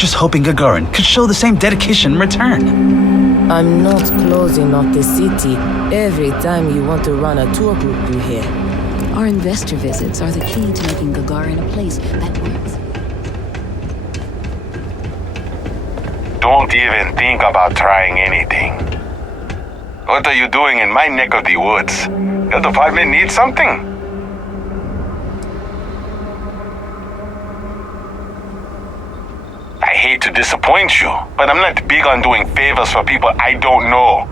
just hoping Gagarin could show the same dedication in return. I'm not closing off the city every time you want to run a tour group through here. Our investor visits are the key to making Gagarin a place that works. Don't even think about trying anything. What are you doing in my neck of the woods? Your department needs something? I hate to disappoint you, but I'm not big on doing favors for people I don't know.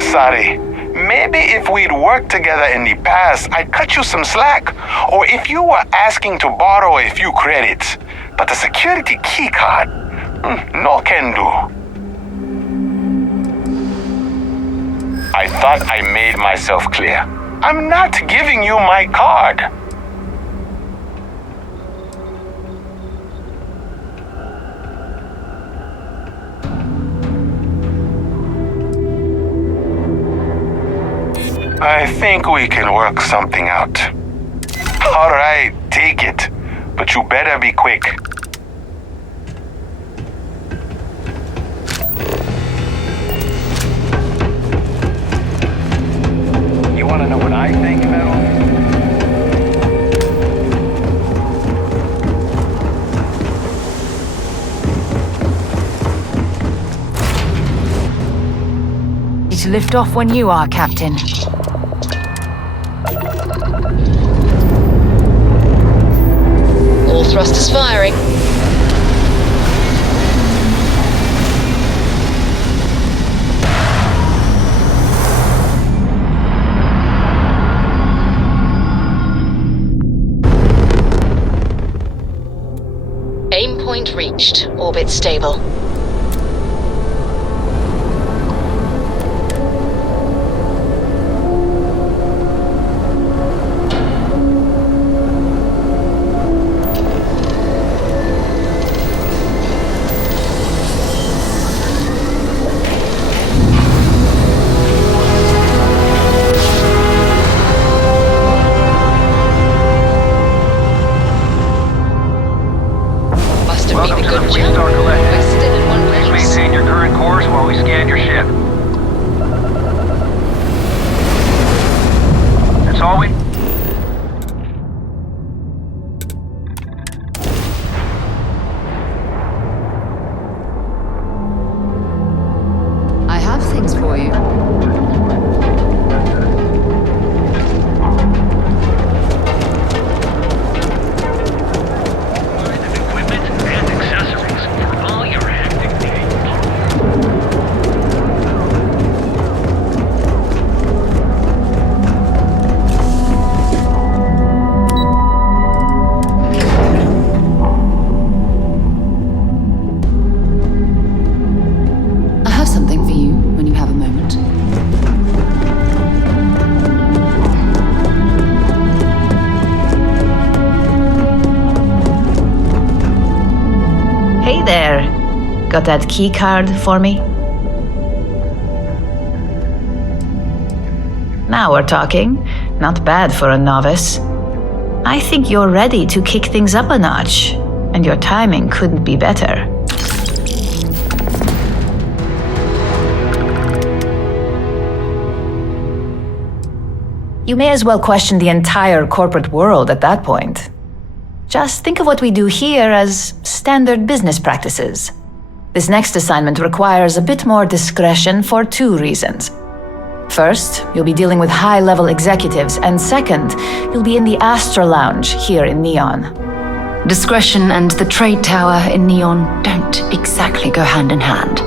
Sorry. Maybe if we'd worked together in the past, I'd cut you some slack. Or if you were asking to borrow a few credits. But the security key card, no can do. I thought I made myself clear. I'm not giving you my card. I think we can work something out. All right, take it. But you better be quick. You want to know what I think about all this? To lift off when you are, Captain. All thrusters firing. Aim point reached. Orbit stable. Welcome to the Fleet Star Collective. Please maintain your current course while we scan your ship. That's all we... I have things for you. Hey there. Got that key card for me? Now we're talking. Not bad for a novice. I think you're ready to kick things up a notch, and your timing couldn't be better. You may as well question the entire corporate world at that point. Just think of what we do here as standard business practices. This next assignment requires a bit more discretion for two reasons. First, you'll be dealing with high-level executives, and second, you'll be in the Astra Lounge here in Neon. Discretion and the trade tower in Neon don't exactly go hand in hand.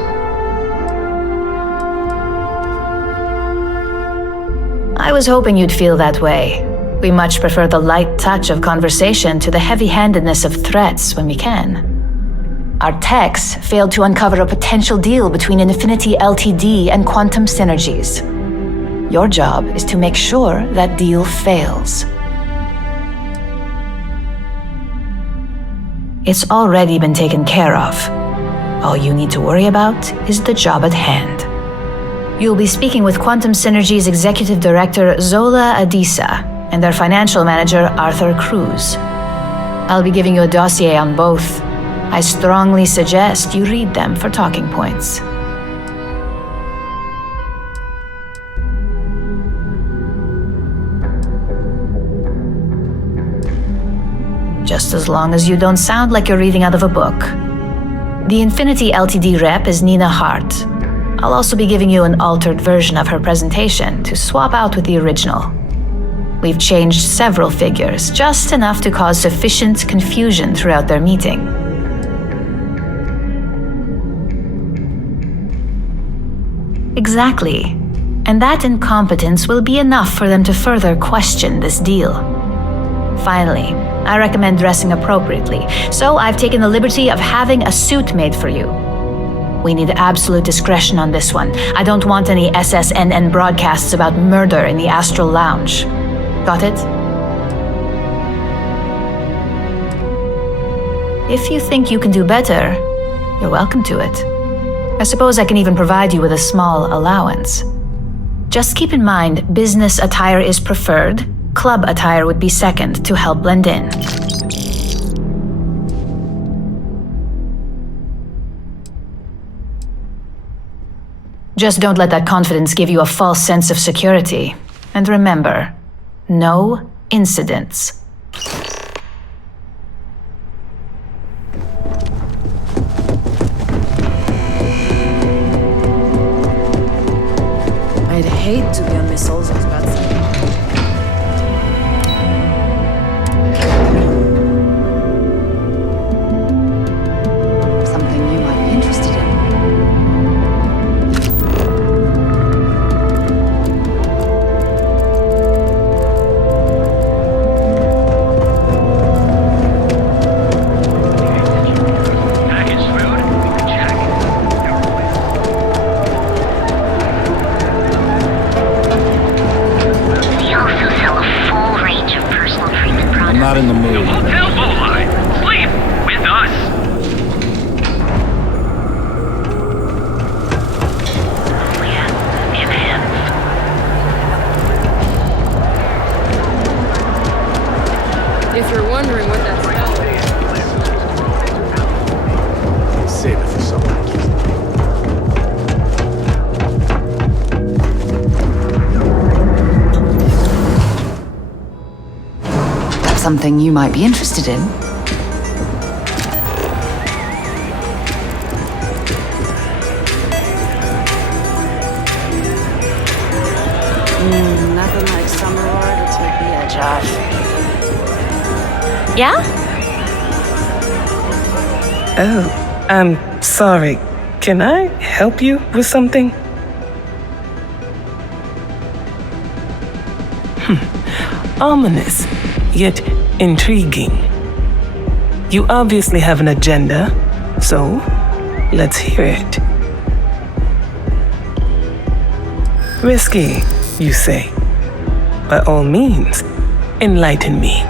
I was hoping you'd feel that way. We much prefer the light touch of conversation to the heavy-handedness of threats when we can. Our techs failed to uncover a potential deal between Infinity Ltd and Quantum Synergies. Your job is to make sure that deal fails. It's already been taken care of. All you need to worry about is the job at hand. You'll be speaking with Quantum Synergy's Executive Director Zola Adisa and their financial manager Arthur Cruz. I'll be giving you a dossier on both. I strongly suggest you read them for talking points. Just as long as you don't sound like you're reading out of a book. The Infinity Ltd rep is Nina Hart. I'll also be giving you an altered version of her presentation to swap out with the original. We've changed several figures, just enough to cause sufficient confusion throughout their meeting. Exactly. And that incompetence will be enough for them to further question this deal. Finally, I recommend dressing appropriately, so I've taken the liberty of having a suit made for you. We need absolute discretion on this one. I don't want any SSNN broadcasts about murder in the Astral Lounge. Got it? If you think you can do better, you're welcome to it. I suppose I can even provide you with a small allowance. Just keep in mind, business attire is preferred. Club attire would be second to help blend in. Just don't let that confidence give you a false sense of security. And remember, no incidents. I'd hate to be on missiles as bad. Something you might be interested in. Package food? Check. We also sell a full range of personal treatment products. I'm not in the mood. Hotel Bolai. Sleep with us. If you're wondering what that smell is. Save it for someone. That's something you might be interested in. Nothing like summer roar to take the edge off. Yeah? Oh, I'm sorry. Can I help you with something? Ominous, yet intriguing. You obviously have an agenda, so let's hear it. Risky, you say. By all means, enlighten me.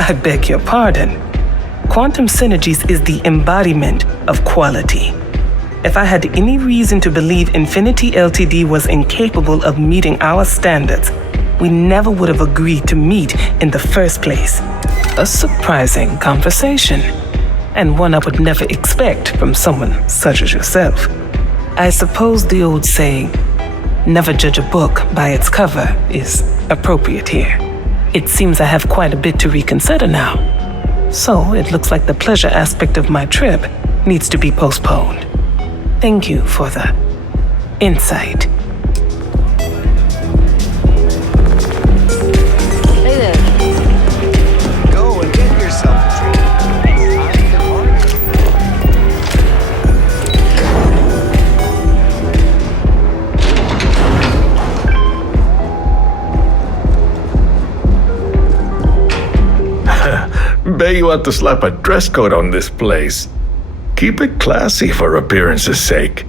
I beg your pardon. Quantum Synergies is the embodiment of quality. If I had any reason to believe Infinity Ltd was incapable of meeting our standards, we never would have agreed to meet in the first place. A surprising conversation, and one I would never expect from someone such as yourself. I suppose the old saying, never judge a book by its cover, is appropriate here. It seems I have quite a bit to reconsider now. So it looks like the pleasure aspect of my trip needs to be postponed. Thank you for the insight. Hey there. Go and get yourself a treat. Bet you want to slap a dress code on this place. Keep it classy for appearance's sake.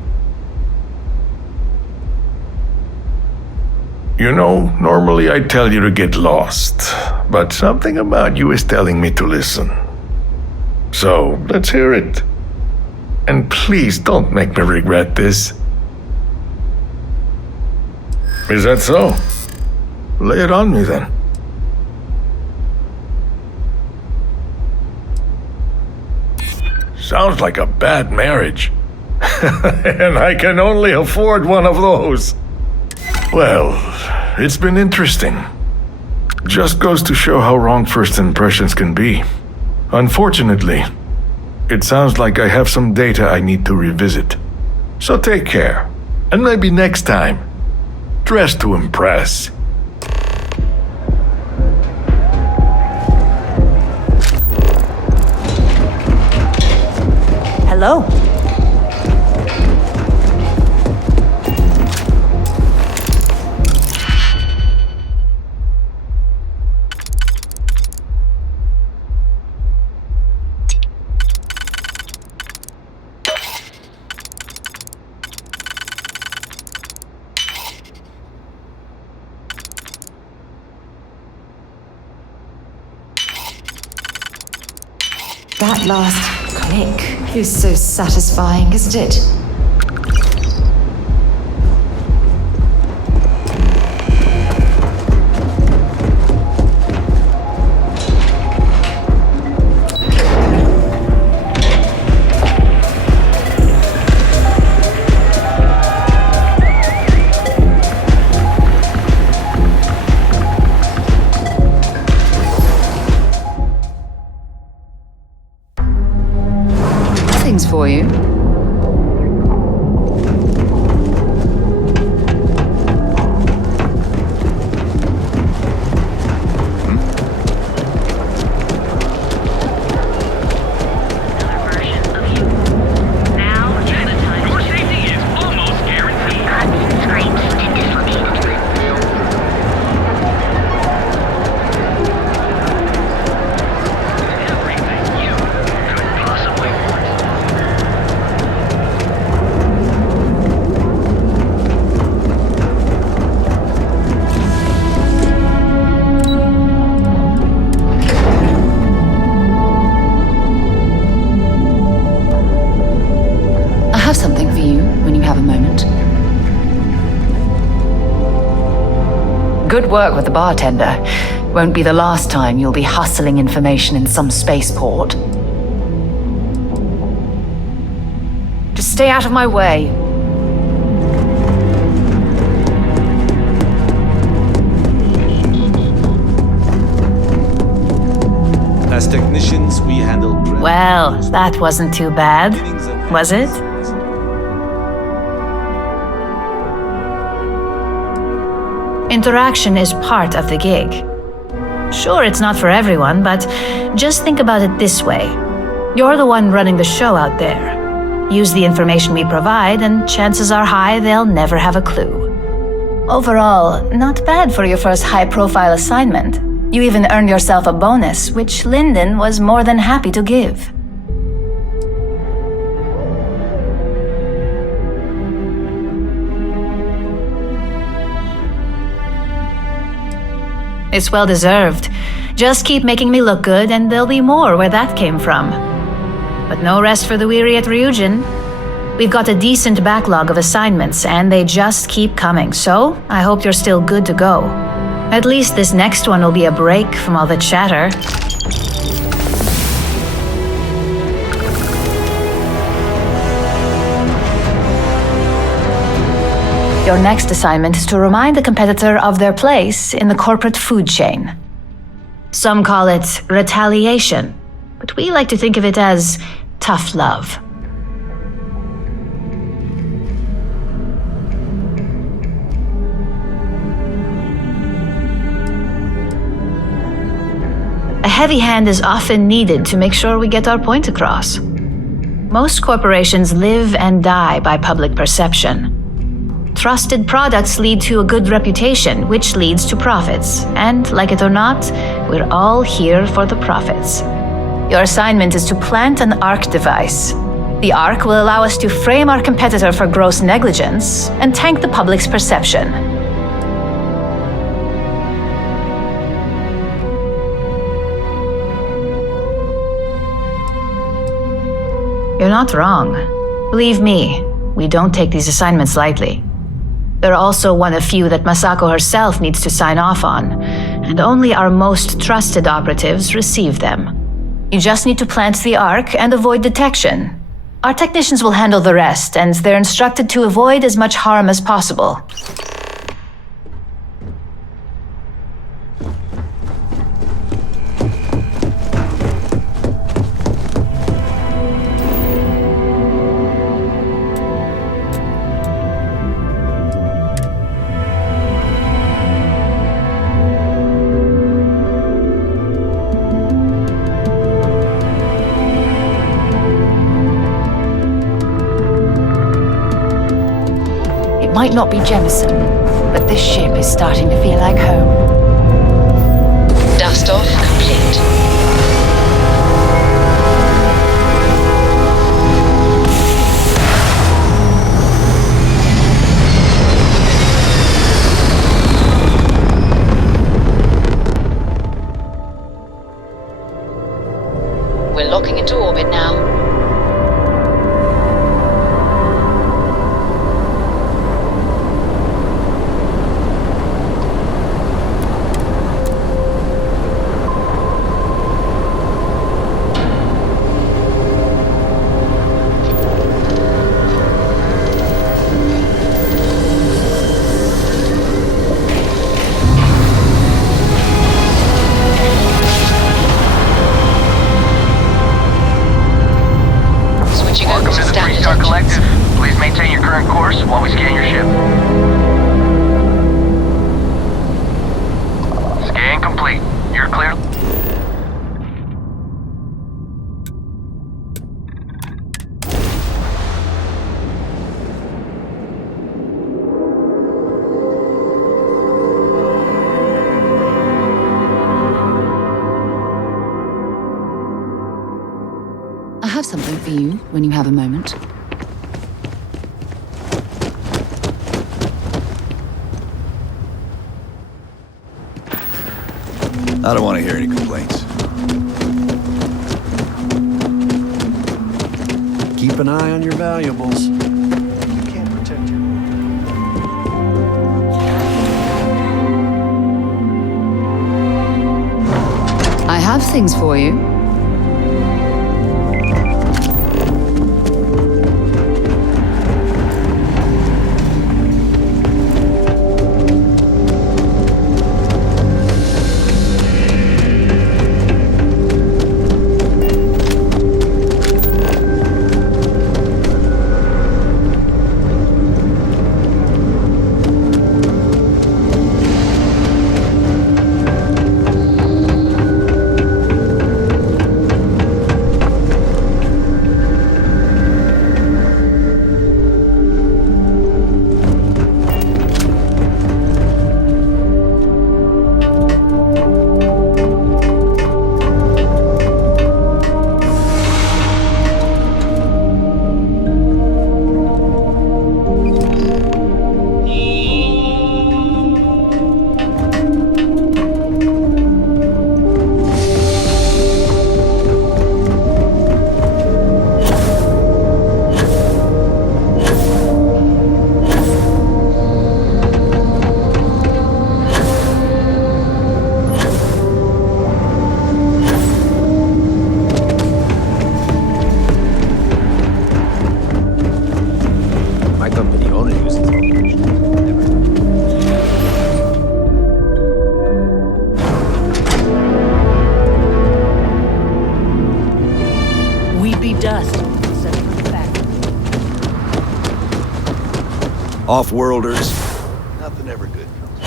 You know, normally I tell you to get lost, but something about you is telling me to listen. So, let's hear it. And please don't make me regret this. Is that so? Lay it on me then. Sounds like a bad marriage. And I can only afford one of those. Well, it's been interesting. Just goes to show how wrong first impressions can be. Unfortunately, it sounds like I have some data I need to revisit. So take care, and maybe next time, dress to impress. Hello. That last click is so satisfying, isn't it? For you. Good work with the bartender. Won't be the last time you'll be hustling information in some spaceport. Just stay out of my way. As technicians, we handle... Well, that wasn't too bad, was it? Interaction is part of the gig. Sure, it's not for everyone, but just think about it this way. You're the one running the show out there. Use the information we provide, and chances are high they'll never have a clue. Overall, not bad for your first high-profile assignment. You even earned yourself a bonus, which Lyndon was more than happy to give. It's well deserved. Just keep making me look good and there'll be more where that came from. But no rest for the weary at Ryujin. We've got a decent backlog of assignments and they just keep coming, so I hope you're still good to go. At least this next one will be a break from all the chatter. Your next assignment is to remind the competitor of their place in the corporate food chain. Some call it retaliation, but we like to think of it as tough love. A heavy hand is often needed to make sure we get our point across. Most corporations live and die by public perception. Trusted products lead to a good reputation, which leads to profits. And, like it or not, we're all here for the profits. Your assignment is to plant an ARC device. The ARC will allow us to frame our competitor for gross negligence and tank the public's perception. You're not wrong. Believe me, we don't take these assignments lightly. They're also one of few that Masako herself needs to sign off on, and only our most trusted operatives receive them. You just need to plant the arc and avoid detection. Our technicians will handle the rest, and they're instructed to avoid as much harm as possible. Might not be Jemison, but this ship is starting to feel like home. Dust off complete. We're locking into orbit now. Collective, please maintain your current course while we scan your ship. Scan complete. You're clear. I have something for you when you have a moment. I don't want to hear any complaints. Keep an eye on your valuables. You can't protect your... I have things for you. Off-worlders. Nothing ever good comes.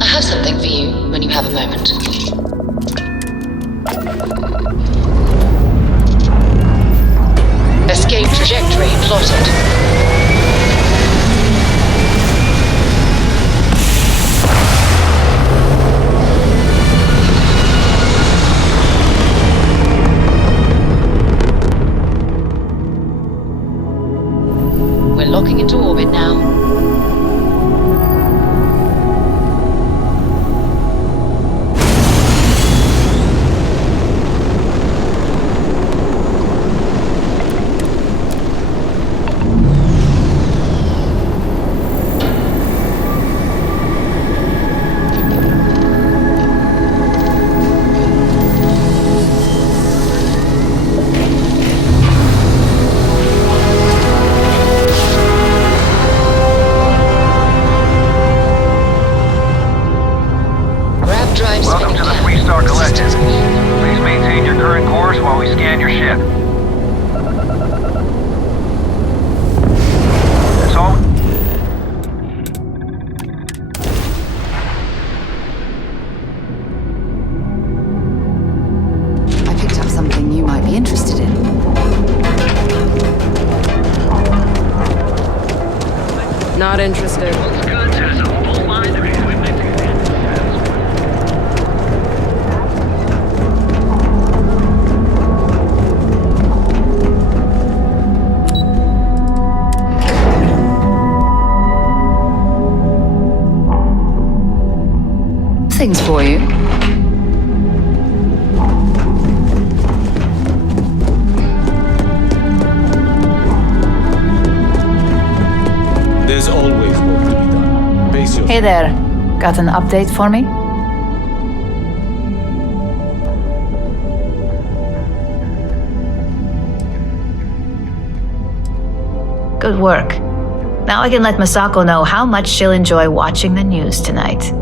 I have something for you when you have a moment. Escape trajectory plotted. Locking into orbit now. Not interested. Things for you. There's always work to be done. Pace yourself. Hey there. Got an update for me? Good work. Now I can let Masako know how much she'll enjoy watching the news tonight.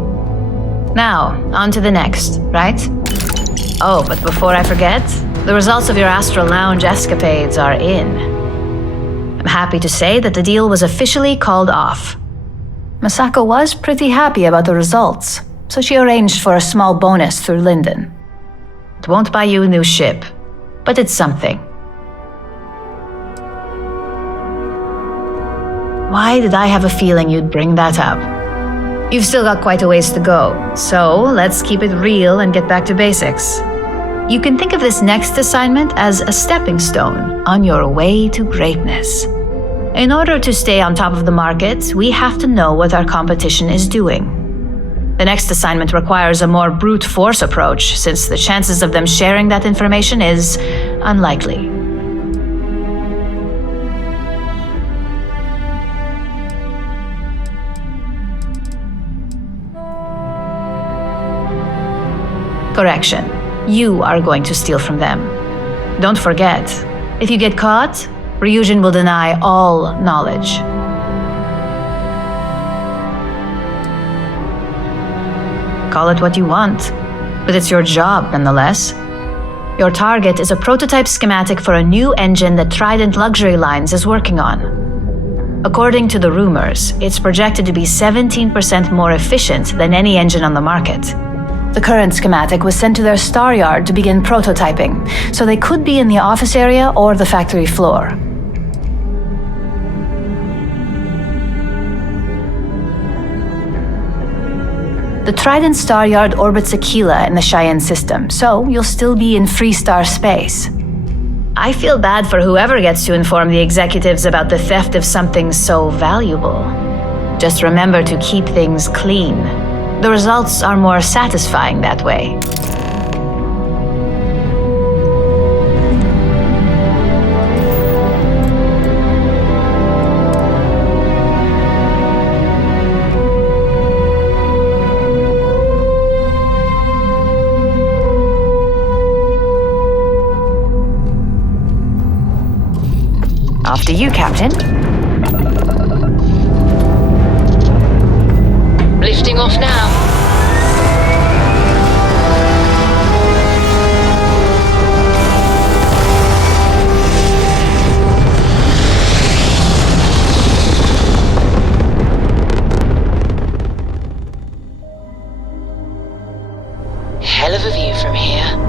Now, on to the next, right? Oh, but before I forget, the results of your Astral Lounge escapades are in. I'm happy to say that the deal was officially called off. Masako was pretty happy about the results, so she arranged for a small bonus through Linden. It won't buy you a new ship, but it's something. Why did I have a feeling you'd bring that up? You've still got quite a ways to go, so let's keep it real and get back to basics. You can think of this next assignment as a stepping stone on your way to greatness. In order to stay on top of the market, we have to know what our competition is doing. The next assignment requires a more brute force approach, since the chances of them sharing that information is unlikely. Correction. You are going to steal from them. Don't forget, if you get caught, Ryujin will deny all knowledge. Call it what you want, but it's your job nonetheless. Your target is a prototype schematic for a new engine that Trident Luxury Lines is working on. According to the rumors, it's projected to be 17% more efficient than any engine on the market. The current schematic was sent to their star yard to begin prototyping, so they could be in the office area or the factory floor. The Trident star yard orbits Aquila in the Cheyenne system, so you'll still be in Freestar space. I feel bad for whoever gets to inform the executives about the theft of something so valuable. Just remember to keep things clean. The results are more satisfying that way. After you, Captain. Lifting off now. Hell of a view from here.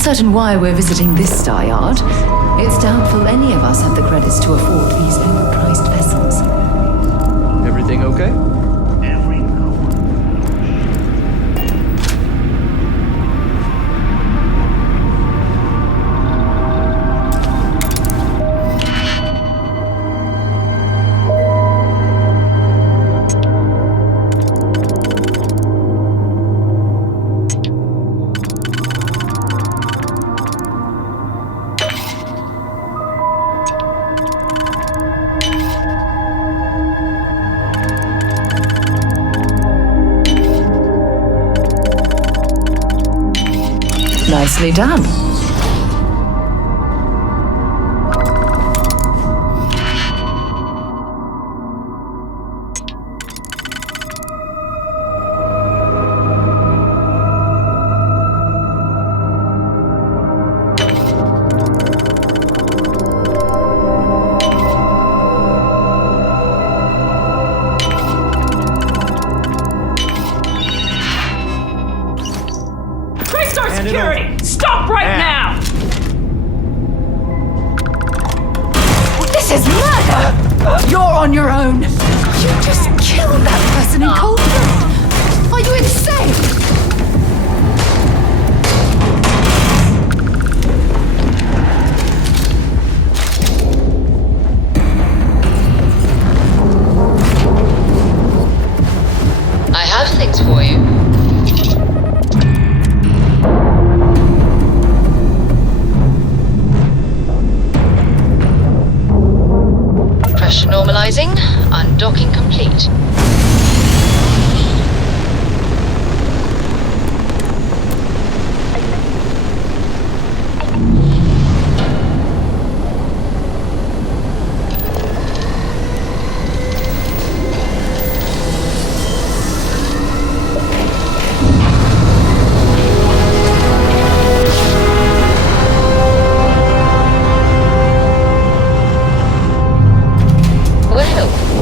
not certain why we're visiting this star yard. It's doubtful any of us have the credits to afford these overpriced vessels. Everything okay? Nicely done. Security! Stop right now! This is murder! You're on your own! You just killed that person in cold blood! Are you insane? I have things for you. Pressure normalizing, undocking complete.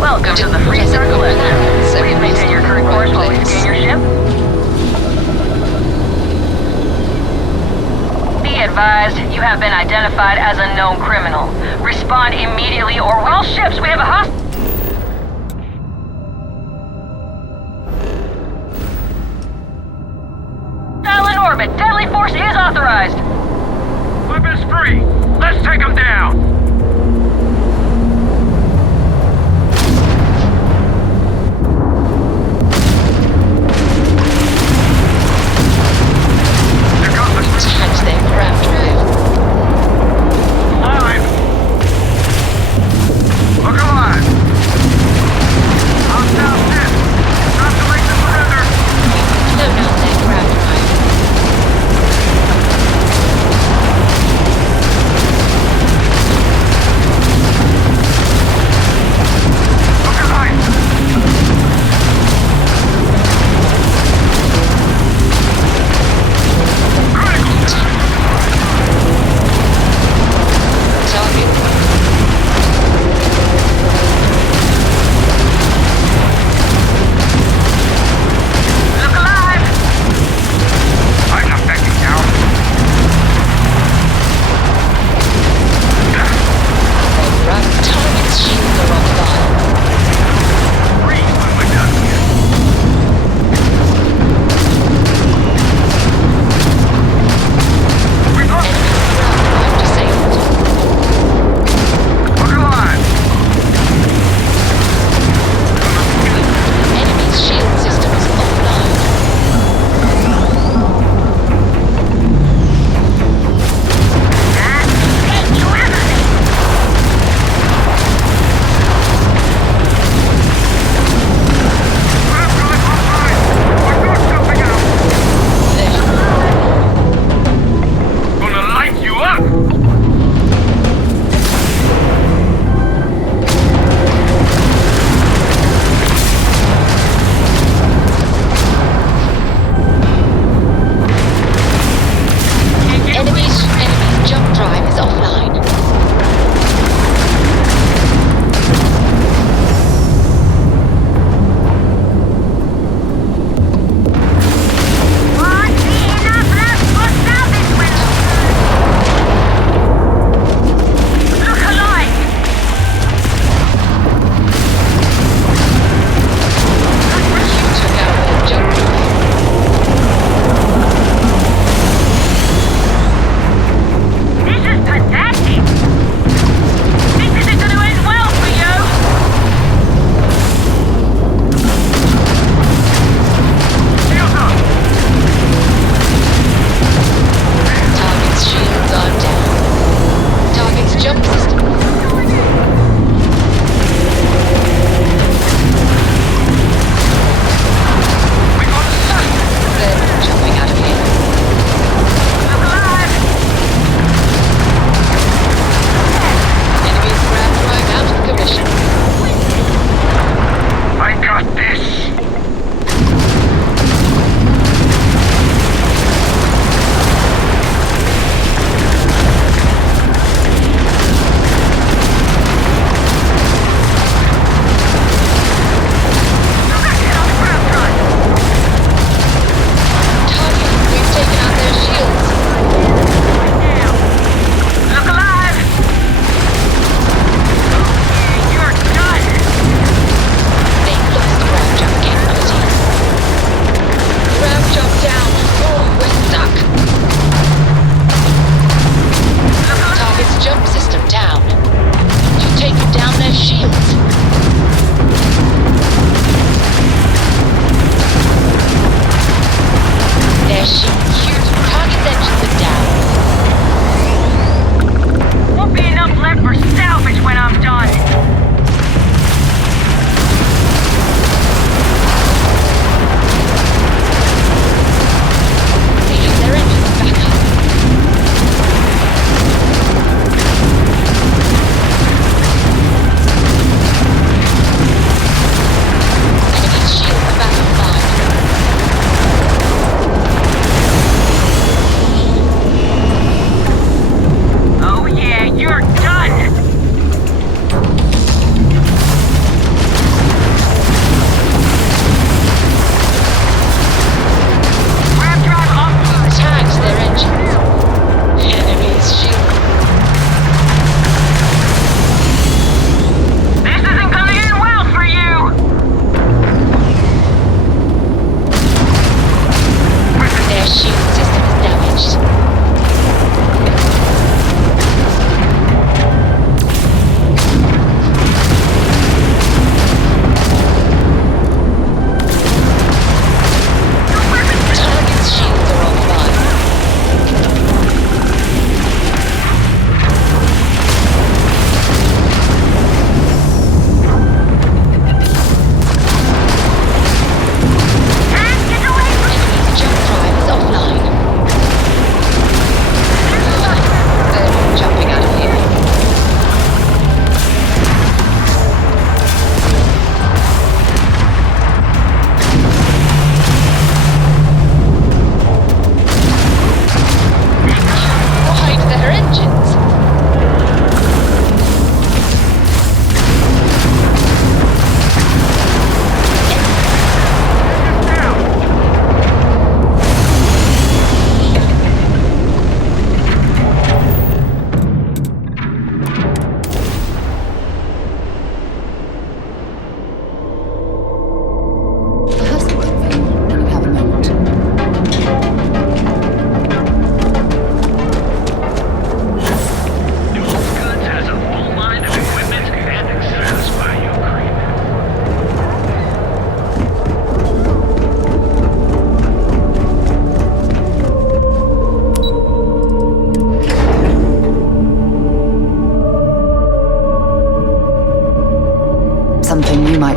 Welcome to the free circle. Please maintain your current course while we scan your ship. Be advised, you have been identified as a known criminal. Respond immediately or all ships, we have a hostage. In orbit. Deadly force is authorized. Weapons free. Let's take them down. Detach their craft drive. Alive. Look alive. Hostile ship. Not to make the surrender. Slow down their craft drive.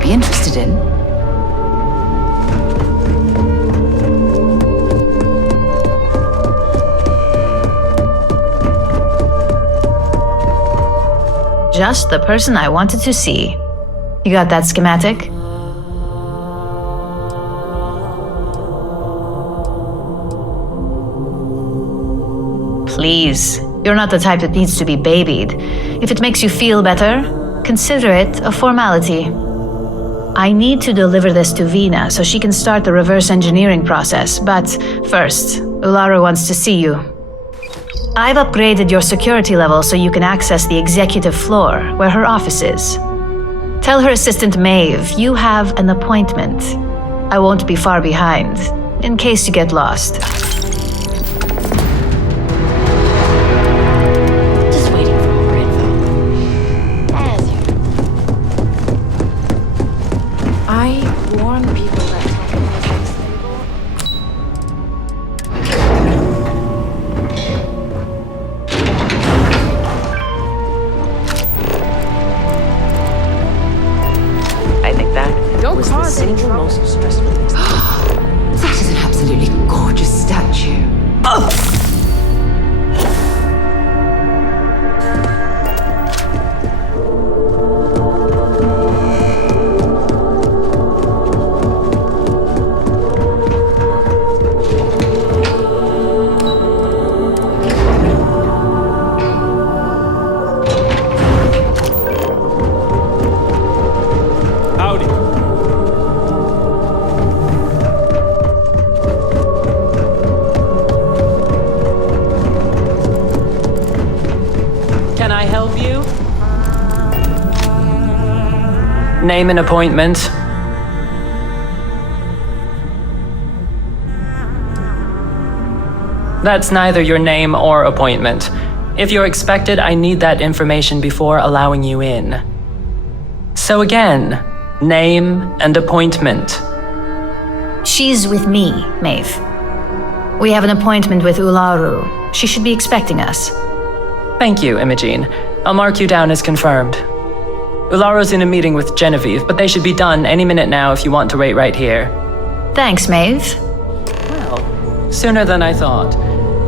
might be interested in. Just the person I wanted to see. You got that schematic? Please, you're not the type that needs to be babied. If it makes you feel better, consider it a formality. I need to deliver this to Vina so she can start the reverse engineering process, but first, Ularu wants to see you. I've upgraded your security level so you can access the executive floor, where her office is. Tell her assistant Maeve you have an appointment. I won't be far behind, in case you get lost. Just waiting for more info. As you. I warn people that talking is unstable. I think that was the single most stressful thing. That is an absolutely gorgeous statue. Howdy. Can I help you? Name an appointment. That's neither your name or appointment. If you're expected, I need that information before allowing you in. So again, name and appointment. She's with me, Maeve. We have an appointment with Ularu. She should be expecting us. Thank you, Imogene. I'll mark you down as confirmed. Ularu's in a meeting with Genevieve, but they should be done any minute now if you want to wait right here. Thanks, Maeve. Well, sooner than I thought.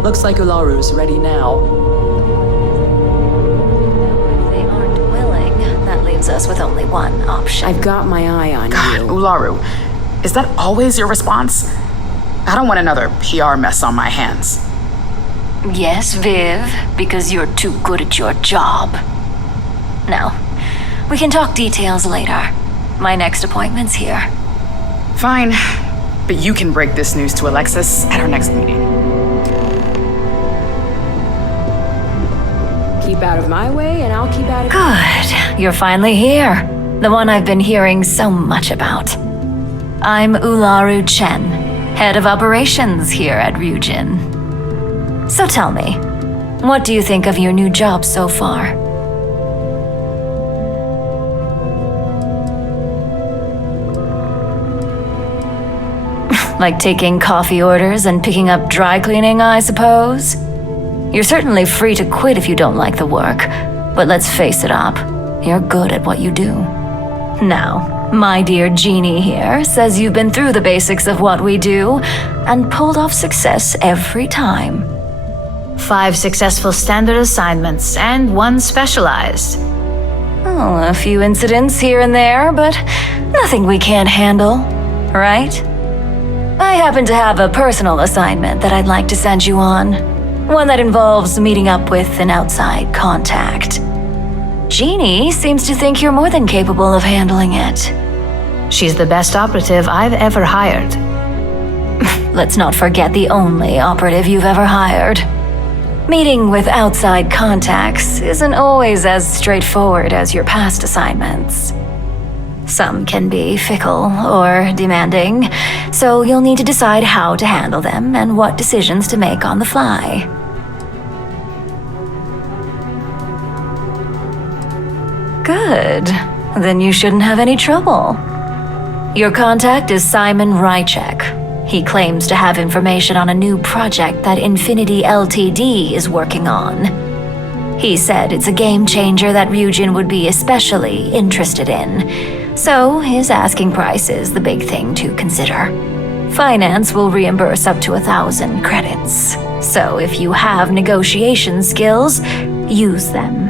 Looks like Ularu's ready now. If they aren't willing, that leaves us with only one option. I've got my eye on God, you. Ularu, is that always your response? I don't want another PR mess on my hands. Yes, Viv, because you're too good at your job. Now, we can talk details later. My next appointment's here. Fine, but you can break this news to Alexis at our next meeting. Keep out of my way, and I'll keep out of Good. You're finally here. The one I've been hearing so much about. I'm Ularu Chen, head of operations here at Ryujin. So tell me, what do you think of your new job so far? Like taking coffee orders and picking up dry cleaning, I suppose? You're certainly free to quit if you don't like the work, but let's face it up, you're good at what you do. Now, my dear Jeannie here says you've been through the basics of what we do and pulled off success every time. 5 successful standard assignments and 1 specialized. Oh, a few incidents here and there, but nothing we can't handle, right? I happen to have a personal assignment that I'd like to send you on. One that involves meeting up with an outside contact. Jeannie seems to think you're more than capable of handling it. She's the best operative I've ever hired. Let's not forget the only operative you've ever hired. Meeting with outside contacts isn't always as straightforward as your past assignments. Some can be fickle or demanding, so you'll need to decide how to handle them and what decisions to make on the fly. Good. Then you shouldn't have any trouble. Your contact is Simon Rychek. He claims to have information on a new project that Infinity Ltd is working on. He said it's a game changer that Ryujin would be especially interested in, So his asking price is the big thing to consider. Finance will reimburse up to 1,000 credits. So if you have negotiation skills, use them.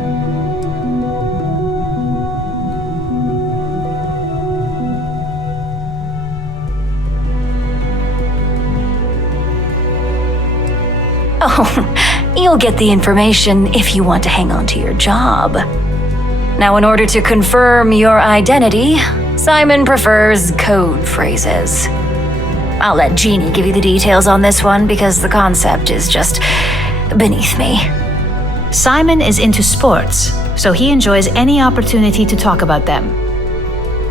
Oh, you'll get the information if you want to hang on to your job. Now, in order to confirm your identity, Simon prefers code phrases. I'll let Jeannie give you the details on this one because the concept is just beneath me. Simon is into sports, so he enjoys any opportunity to talk about them.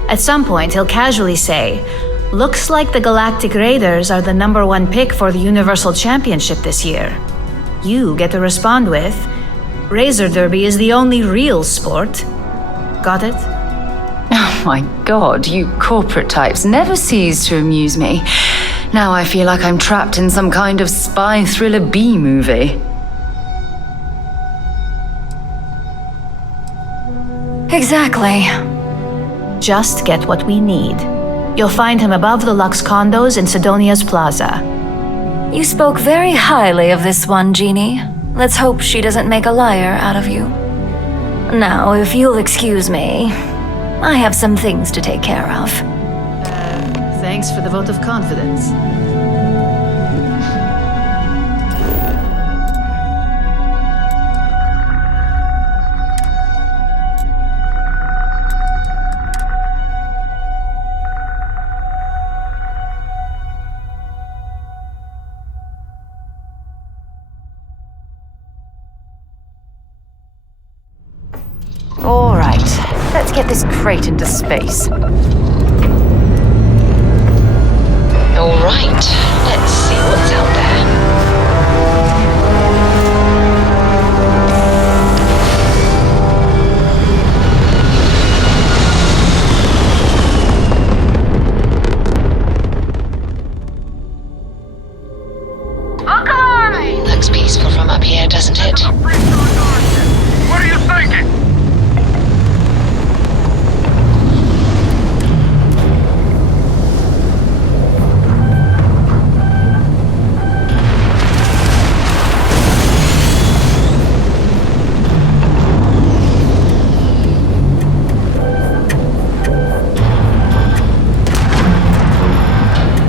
At some point, he'll casually say, "Looks like the Galactic Raiders are the #1 pick for the Universal Championship this year." You get to respond with, "Razor Derby is the only real sport." Got it? Oh my god, you corporate types never cease to amuse me. Now I feel like I'm trapped in some kind of spy thriller B-movie. Exactly. Just get what we need. You'll find him above the Lux condos in Sidonia's Plaza. You spoke very highly of this one, Jeannie. Let's hope she doesn't make a liar out of you. Now, if you'll excuse me, I have some things to take care of. Thanks for the vote of confidence. All right, let's get this crate into space. All right, let's see what's out there. Looks peaceful from up here, doesn't it? What are you thinking?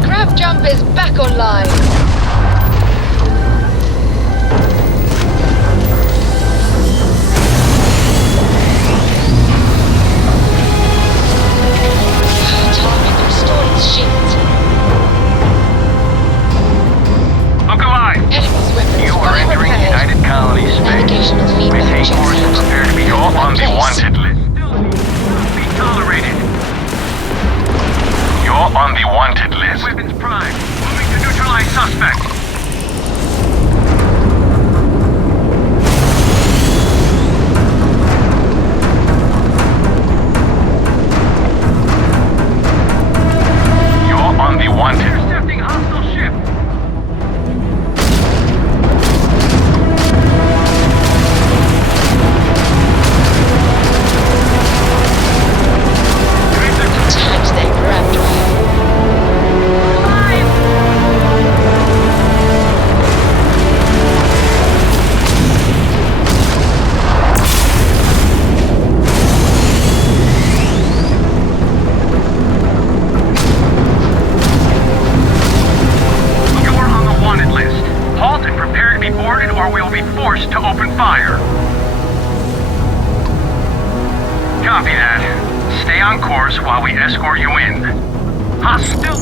Crab Jump is back online. Look alive! You are entering United Colony space. Maintain course and prepare to be all on the wanted list. Be tolerated. You're on the wanted list. Weapons prime. Moving to neutralize suspect. You're on the wanted. Intercepting hostile ship. Times they grabbed me. You're on the wanted list. Halt and prepare to be boarded or we'll be forced to open fire. Copy that. Stay on course while we escort you in. Hostile.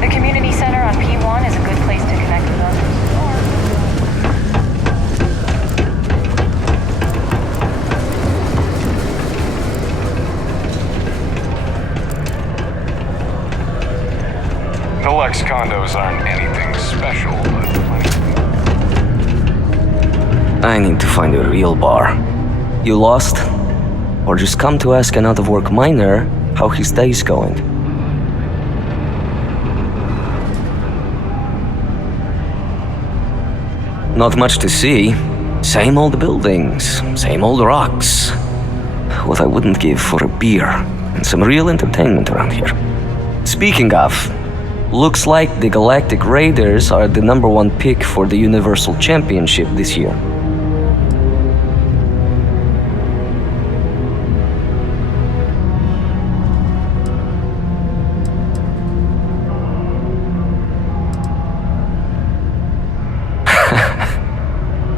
The community center on P1 is a good place to connect with others. The Lex condos aren't anything special, but plenty. I need to find a real bar. You lost? Or just come to ask an out-of-work miner how his day's going? Not much to see. Same old buildings, same old rocks. What I wouldn't give for a beer and some real entertainment around here. Speaking of, looks like the Galactic Raiders are the #1 pick for the Universal Championship this year.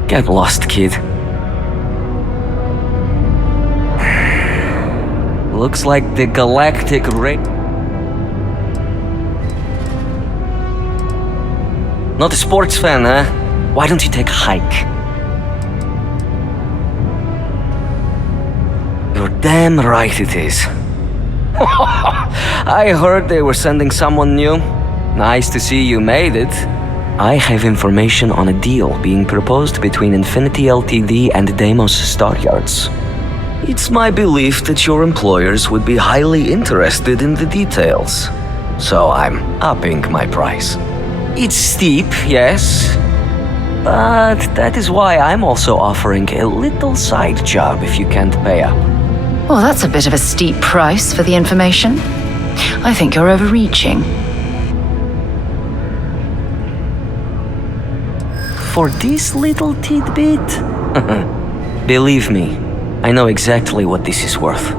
Get lost, kid. Looks like the Galactic Not a sports fan, huh? Why don't you take a hike? You're damn right it is. I heard they were sending someone new. Nice to see you made it. I have information on a deal being proposed between Infinity Ltd and Deimos Staryards. It's my belief that your employers would be highly interested in the details. So I'm upping my price. It's steep, yes, but that is why I'm also offering a little side job if you can't pay up. Well, that's a bit of a steep price for the information. I think you're overreaching. For this little tidbit? Believe me, I know exactly what this is worth.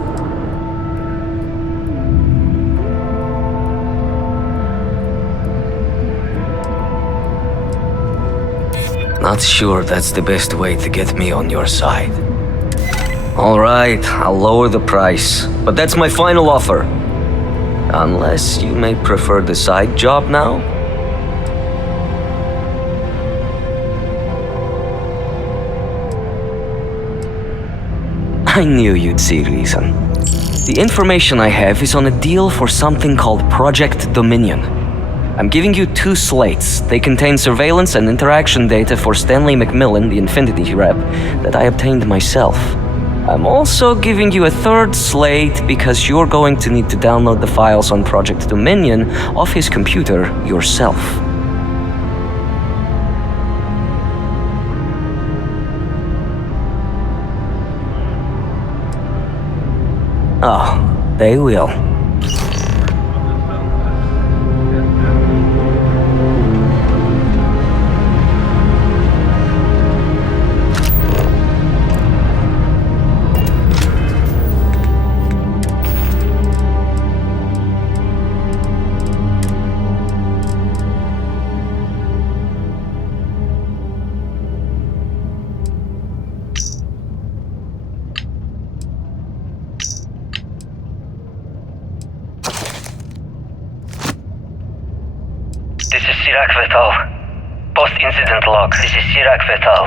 Not sure that's the best way to get me on your side. All right, I'll lower the price, but that's my final offer. Unless you may prefer the side job now? I knew you'd see reason. The information I have is on a deal for something called Project Dominion. I'm giving you 2 slates. They contain surveillance and interaction data for Stanley McMillan, the Infinity rep, that I obtained myself. I'm also giving you a 3rd slate because you're going to need to download the files on Project Dominion off his computer yourself. Oh, they will. Post-incident log. This is Sirac Vital.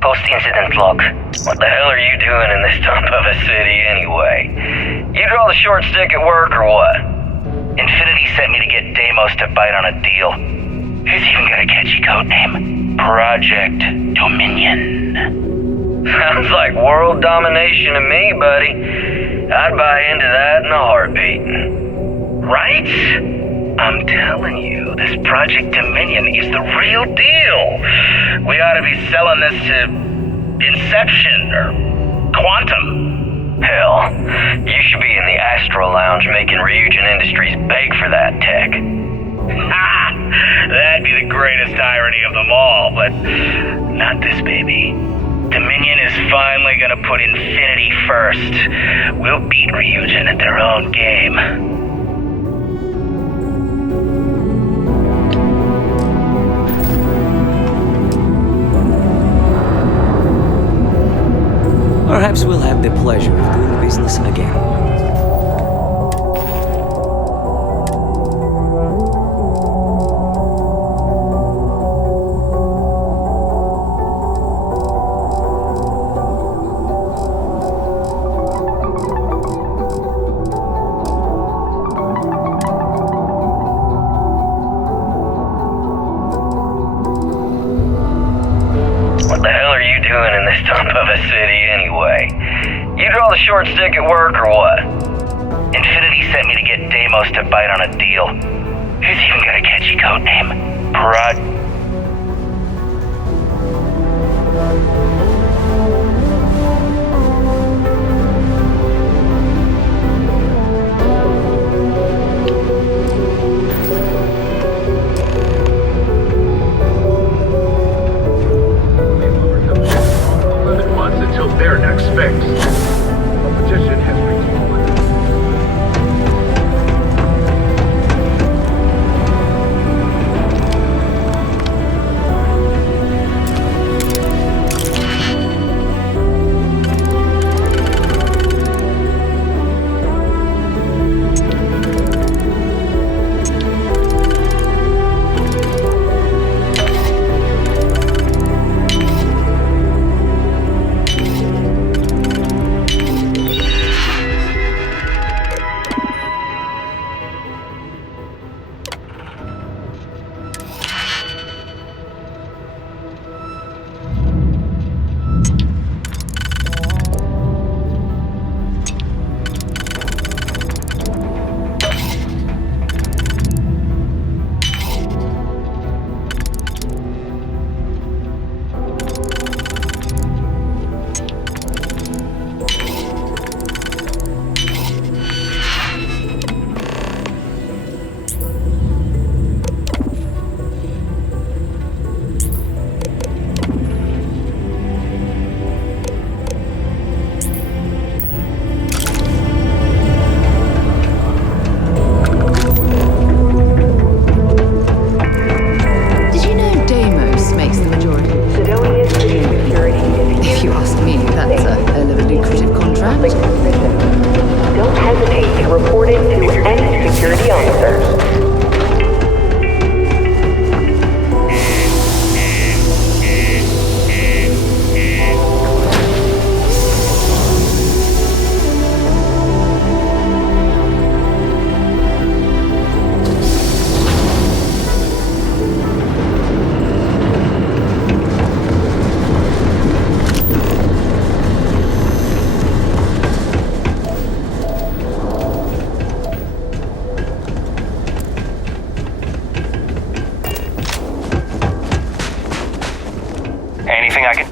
Post-incident log. What the hell are you doing in this dump of a city anyway? You draw the short stick at work or what? Infinity sent me to get Deimos to bite on a deal. He's even got a catchy code name. Project Dominion. Sounds like world domination to me, buddy. I'd buy into that in a heartbeat. Right? I'm telling you, this Project Dominion is the real deal. We ought to be selling this to Inception or Quantum. Hell, you should be in the Astro Lounge making Ryujin Industries beg for that tech. Ha! That'd be the greatest irony of them all, but not this baby. Dominion is finally gonna put Infinity first. We'll beat Ryujin at their own game. Perhaps we'll have the pleasure of doing business again. What the hell are you doing doing in this dump of a city anyway? You draw the short stick at work or what? Infinity sent me to get Deimos to bite on a deal. Who's even got a catchy code name? Until their next fix. Competition has reached fallen.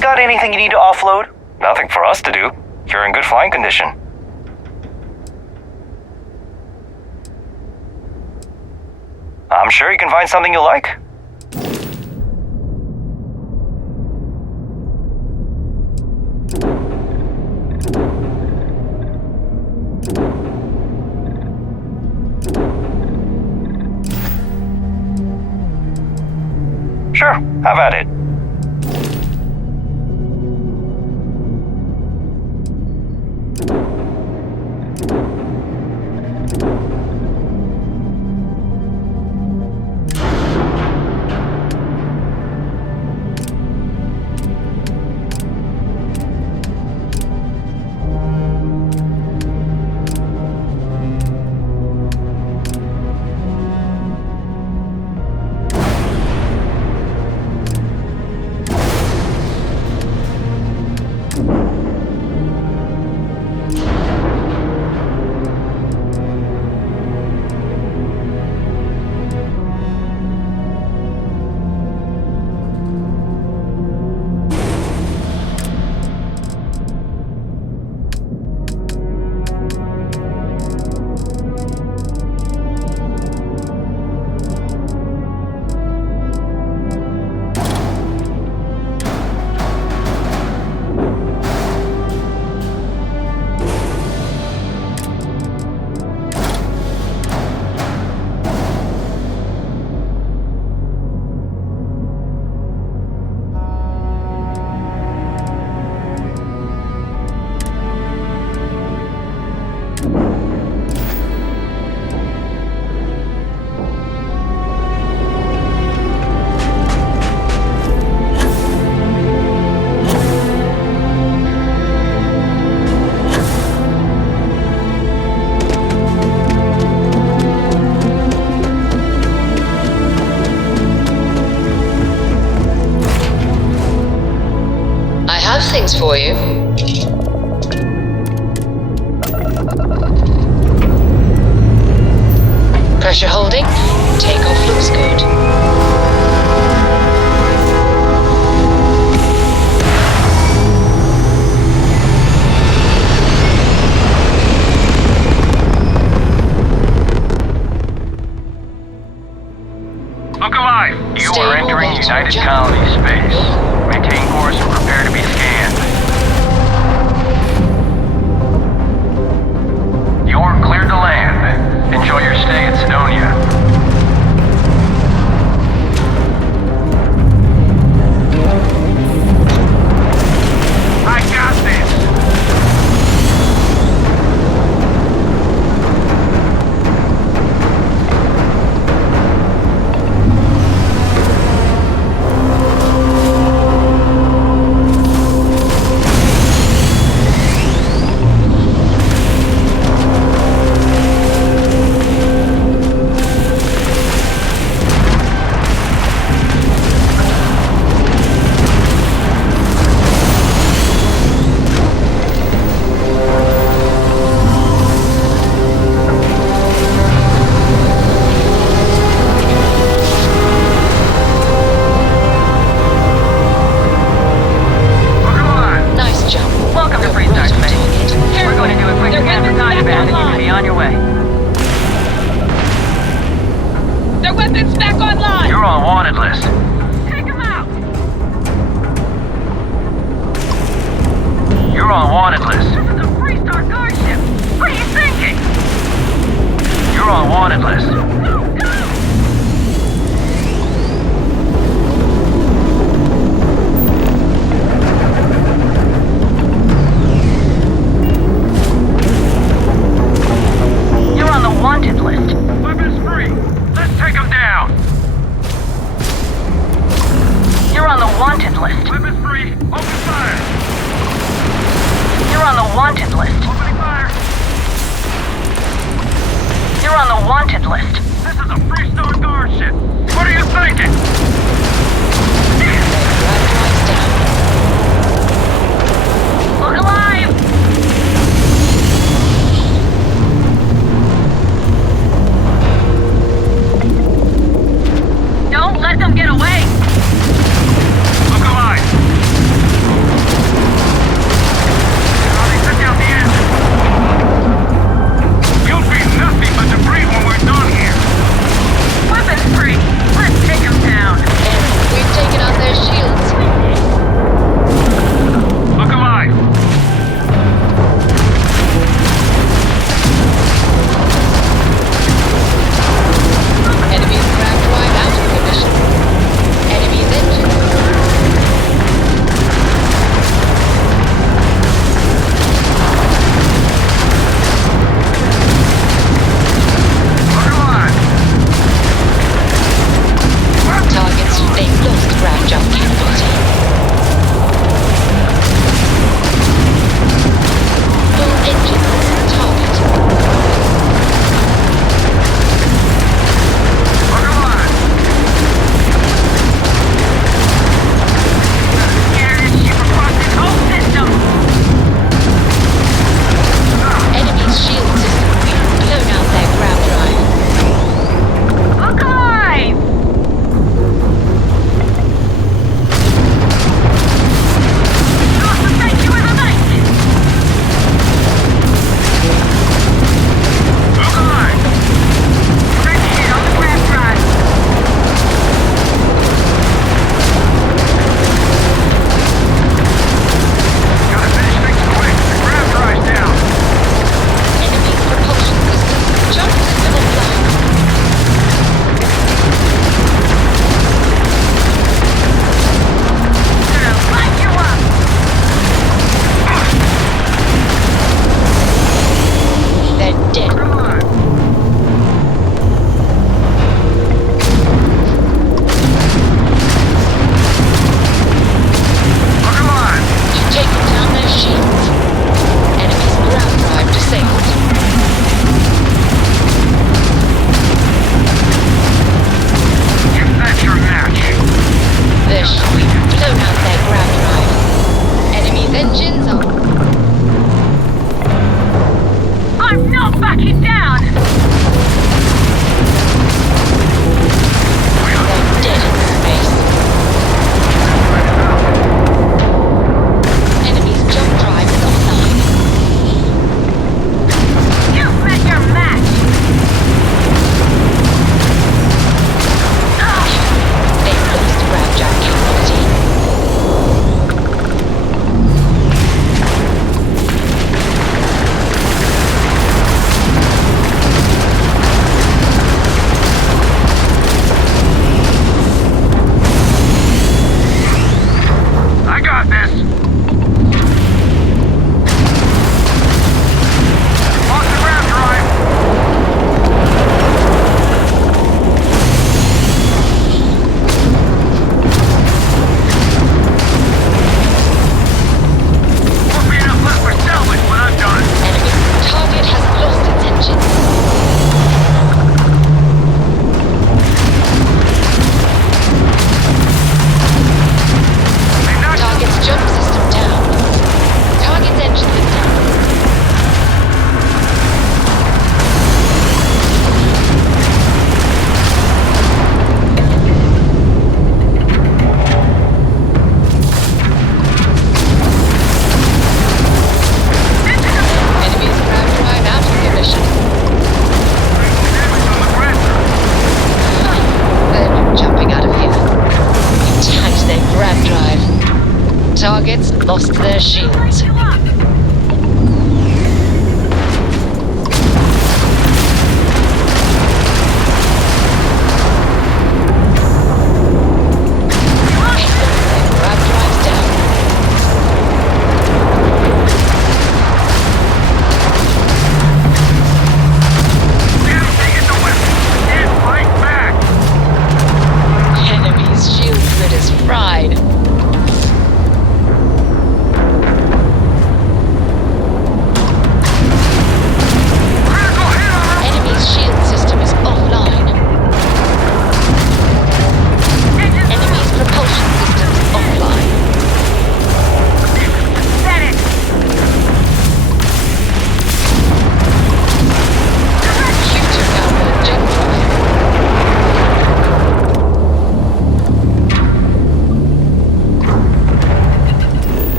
Got anything you need to offload? Nothing for us to do. You're in good flying condition. I'm sure you can find something you like. Sure, have at it. things for you. Pressure holding. Takeoff looks good. Look alive! You are entering United Colony space. Maintain course and prepare to be scanned. You're cleared to land. Enjoy your stay at Sidonia. I got this! boost their shields.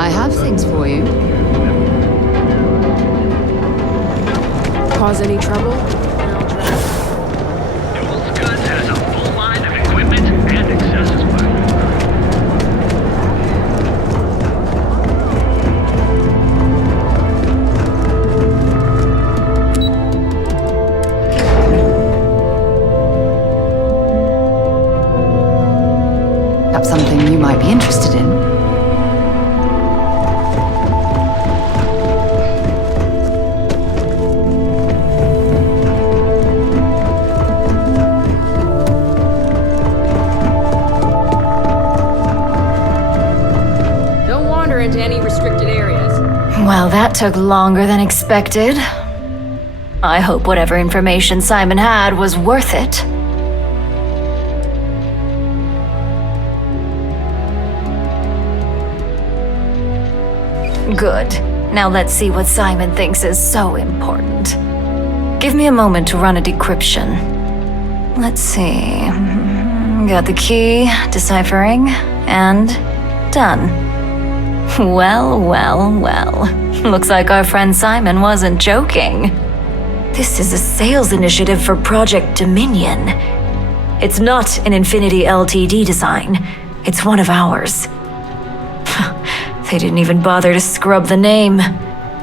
I have things for you. Cause any trouble? Duel's Goods has a full line of equipment and accessories. Perhaps something you might be interested in. Into any restricted areas. Well, that took longer than expected. I hope whatever information Simon had was worth it. Good. Now let's see what Simon thinks is so important. Give me a moment to run a decryption. Let's see. Got the key, deciphering, and done. Well, well, well. Looks like our friend Simon wasn't joking. This is a sales initiative for Project Dominion. It's not an Infinity Ltd design. It's one of ours. They didn't even bother to scrub the name,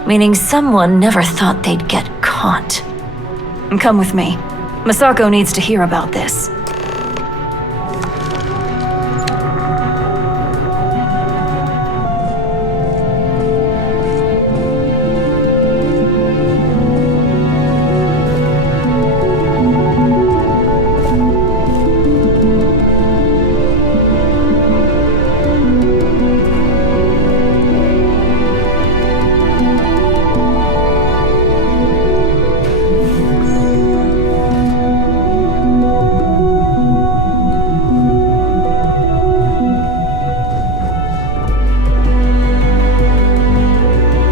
meaning someone never thought they'd get caught. Come with me. Masako needs to hear about this.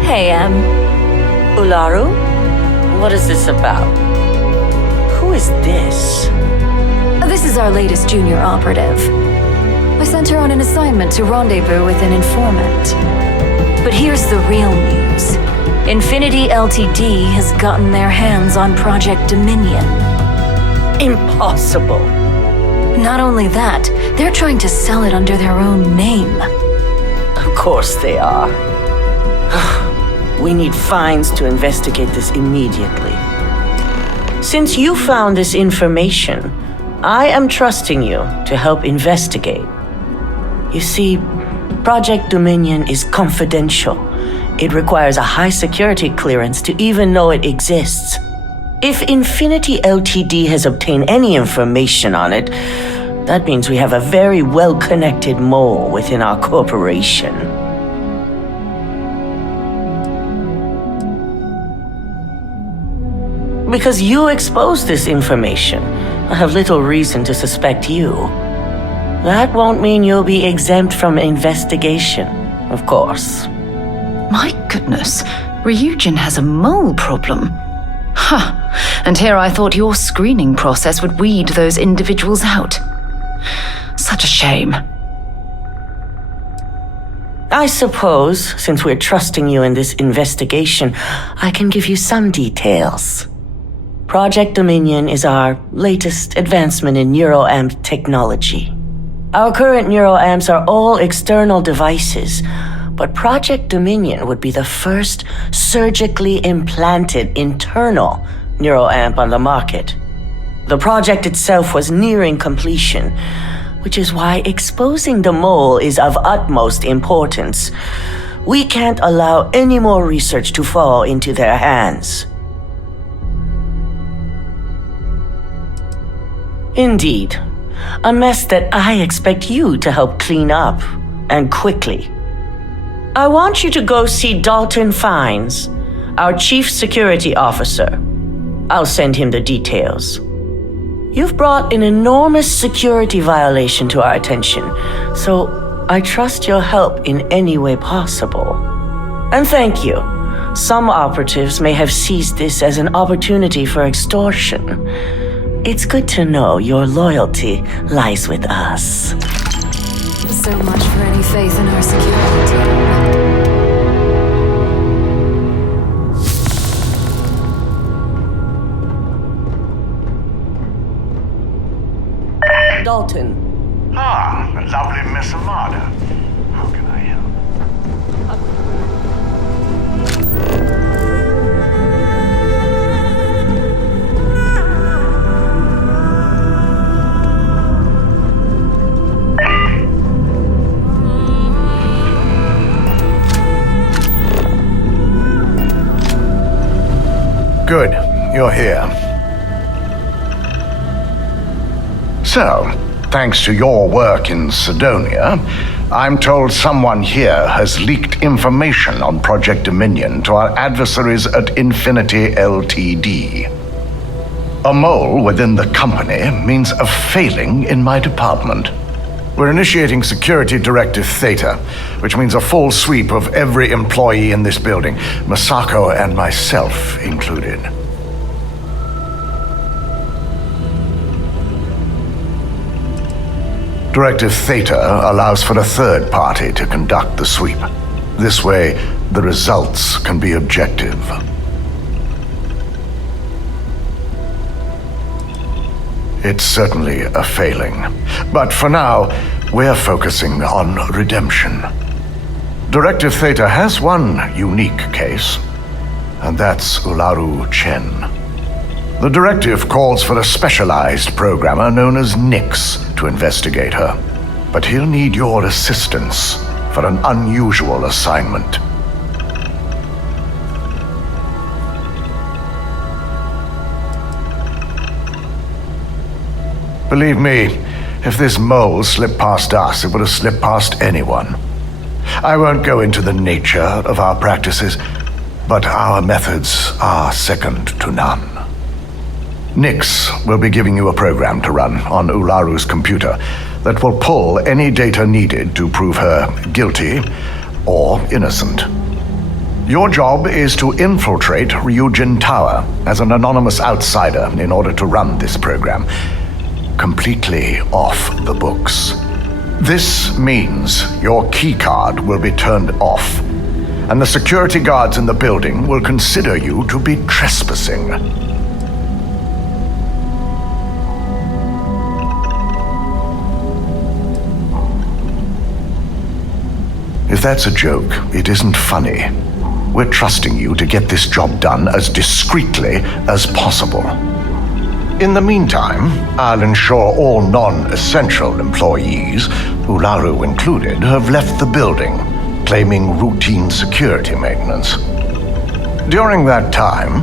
Hey, Ularu? What is this about? Who is this? This is our latest junior operative. I sent her on an assignment to rendezvous with an informant. But here's the real news. Infinity Ltd has gotten their hands on Project Dominion. Impossible. Not only that, they're trying to sell it under their own name. Of course they are. We need fines to investigate this immediately. Since you found this information, I am trusting you to help investigate. You see, Project Dominion is confidential. It requires a high security clearance to even know it exists. If Infinity Ltd has obtained any information on it, that means we have a very well-connected mole within our corporation. Because you exposed this information, I have little reason to suspect you. That won't mean you'll be exempt from investigation, of course. My goodness, Ryujin has a mole problem. Huh, and here I thought your screening process would weed those individuals out. Such a shame. I suppose, since we're trusting you in this investigation, I can give you some details. Project Dominion is our latest advancement in neuroamp technology. Our current neuroamps are all external devices, but Project Dominion would be the first surgically implanted internal neuroamp on the market. The project itself was nearing completion, which is why exposing the mole is of utmost importance. We can't allow any more research to fall into their hands. Indeed, a mess that I expect you to help clean up, and quickly. I want you to go see Dalton Fines, our Chief Security Officer. I'll send him the details. You've brought an enormous security violation to our attention, so I trust your help in any way possible. And thank you. Some operatives may have seized this as an opportunity for extortion. It's good to know your loyalty lies with us. So much for any faith in our security. Dalton. Ah, the lovely Miss Amada. How can I help? Good, you're here. So, thanks to your work in Sidonia, I'm told someone here has leaked information on Project Dominion to our adversaries at Infinity Ltd. A mole within the company means a failing in my department. We're initiating Security Directive Theta, which means a full sweep of every employee in this building, Masako and myself included. Directive Theta allows for a third party to conduct the sweep. This way, the results can be objective. It's certainly a failing. But for now, we're focusing on redemption. Directive Theta has one unique case, and that's Ularu Chen. The directive calls for a specialized programmer known as Nix to investigate her. But he'll need your assistance for an unusual assignment. Believe me, if this mole slipped past us, it would have slipped past anyone. I won't go into the nature of our practices, but our methods are second to none. Nix will be giving you a program to run on Ularu's computer that will pull any data needed to prove her guilty or innocent. Your job is to infiltrate Ryujin Tower as an anonymous outsider in order to run this program completely off the books. This means your keycard will be turned off, and the security guards in the building will consider you to be trespassing. If that's a joke, it isn't funny. We're trusting you to get this job done as discreetly as possible. In the meantime, I'll ensure all non-essential employees, Ularu included, have left the building, claiming routine security maintenance. During that time,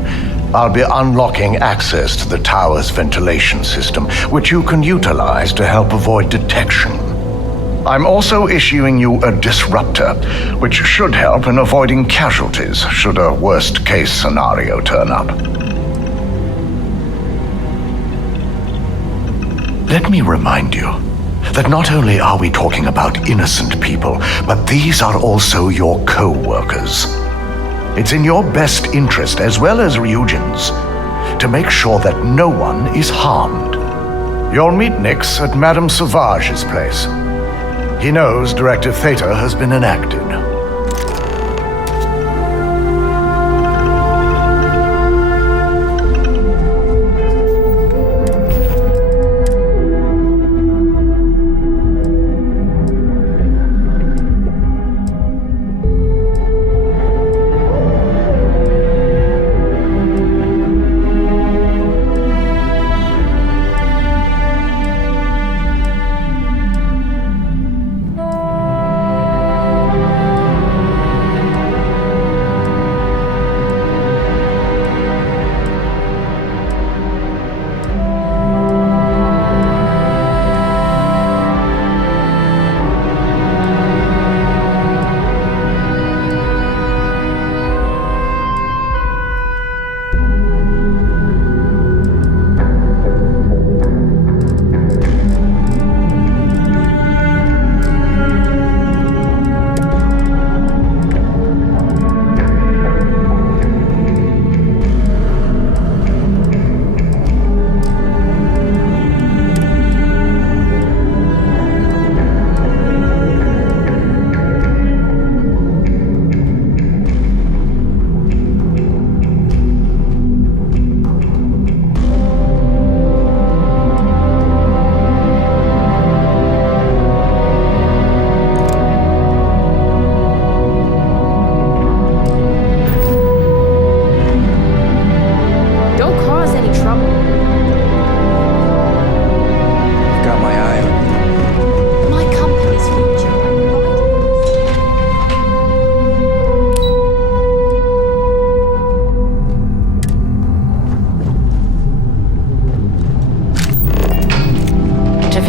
I'll be unlocking access to the tower's ventilation system, which you can utilize to help avoid detection. I'm also issuing you a disruptor, which should help in avoiding casualties should a worst-case scenario turn up. Let me remind you that not only are we talking about innocent people, but these are also your co-workers. It's in your best interest, as well as Ryujin's, to make sure that no one is harmed. You'll meet Nix at Madame Sauvage's place. He knows Directive Theta has been enacted.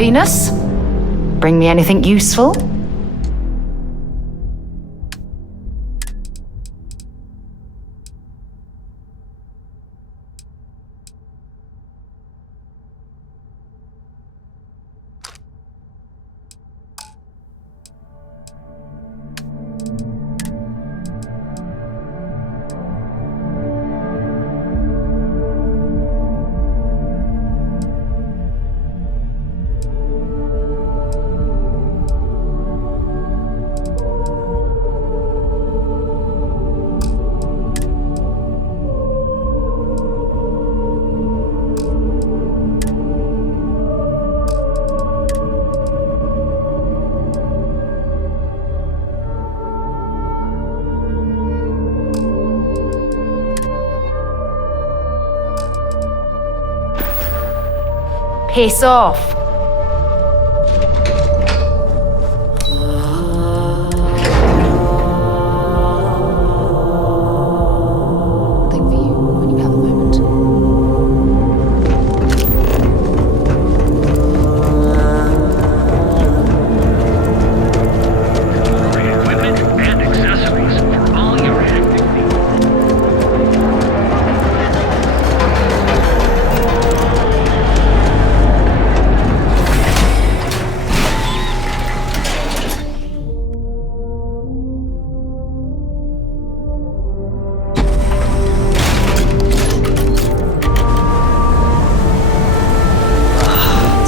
Venus? Bring me anything useful? Piss off.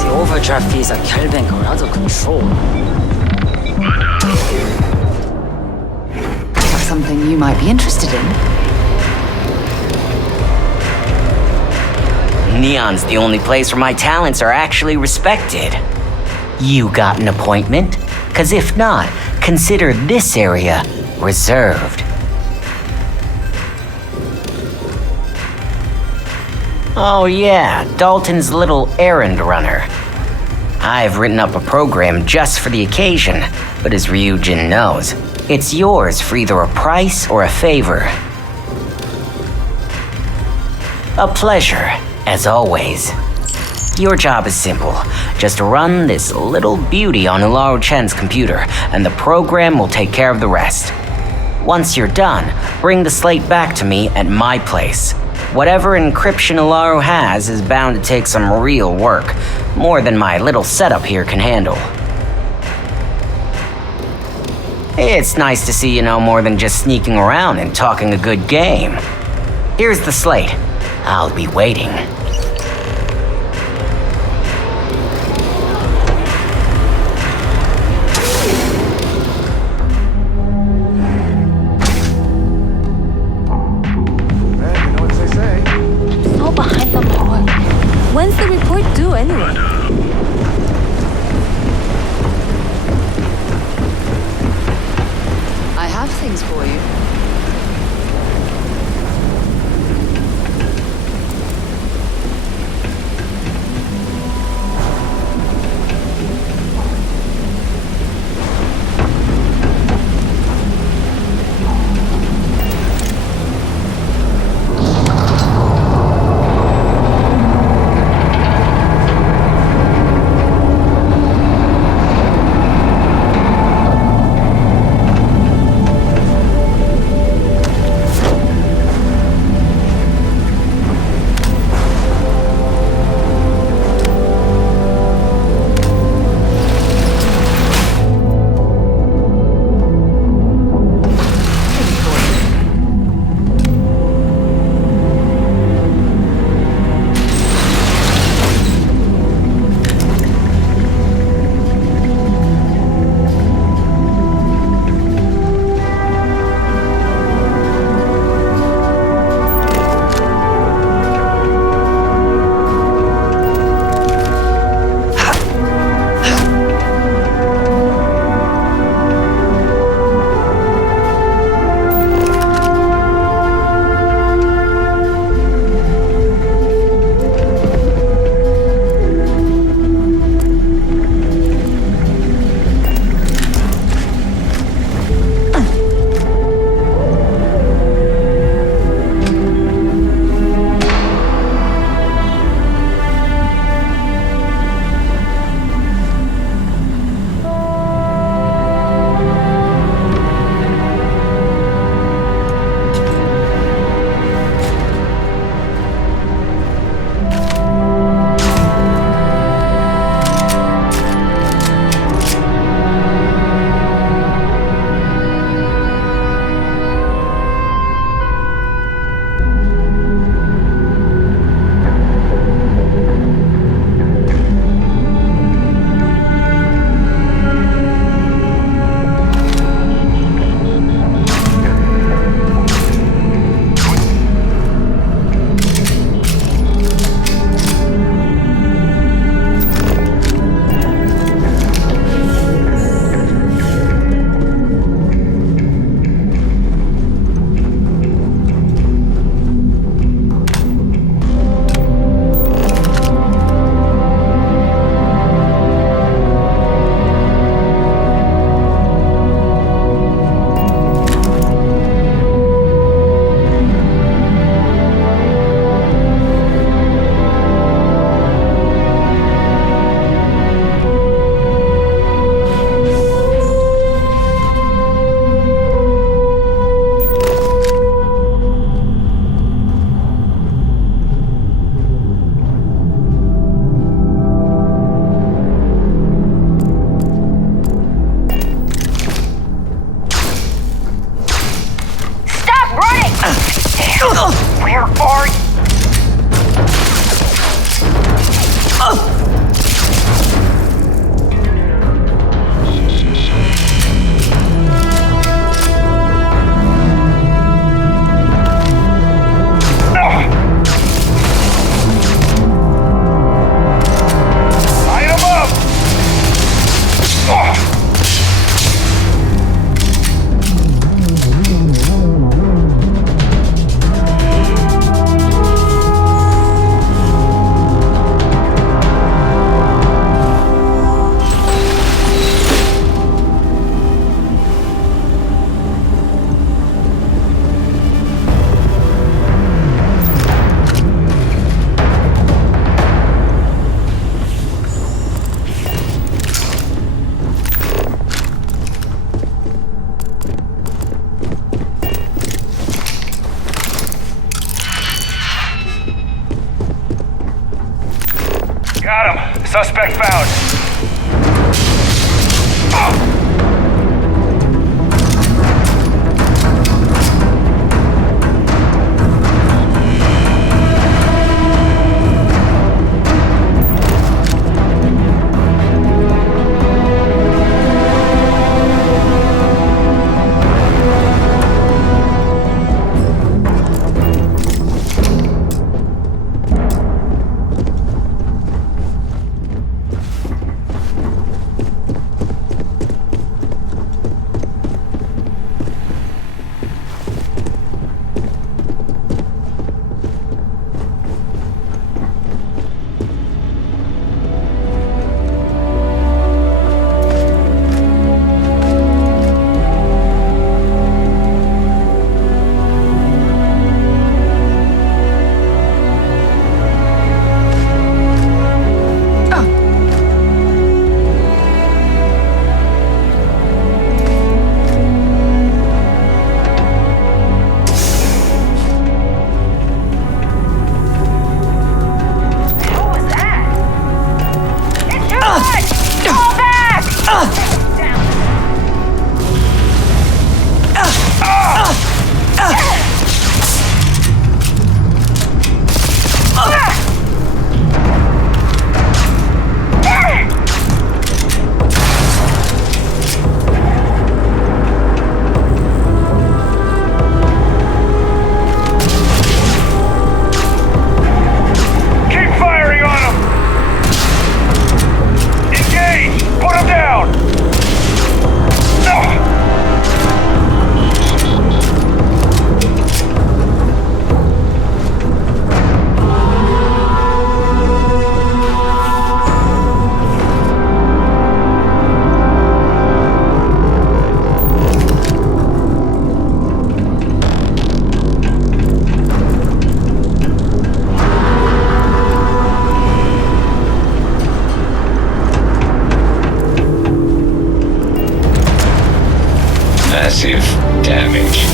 Overdraft fees at Kelbank are out of control. Something you might be interested in. Neon's the only place where my talents are actually respected. You got an appointment? 'Cause if not, consider this area reserved. Oh yeah, Dalton's little errand runner. I've written up a program just for the occasion, but as Ryujin knows, it's yours for either a price or a favor. A pleasure, as always. Your job is simple. Just run this little beauty on Ularu Chen's computer, and the program will take care of the rest. Once you're done, bring the slate back to me at my place. Whatever encryption Ularu has is bound to take some real work, more than my little setup here can handle. It's nice to see you know more than just sneaking around and talking a good game. Here's the slate. I'll be waiting. When's the report due anyway? I have things for you. Where are you? Light 'em up! Got him. Suspect found. Massive damage.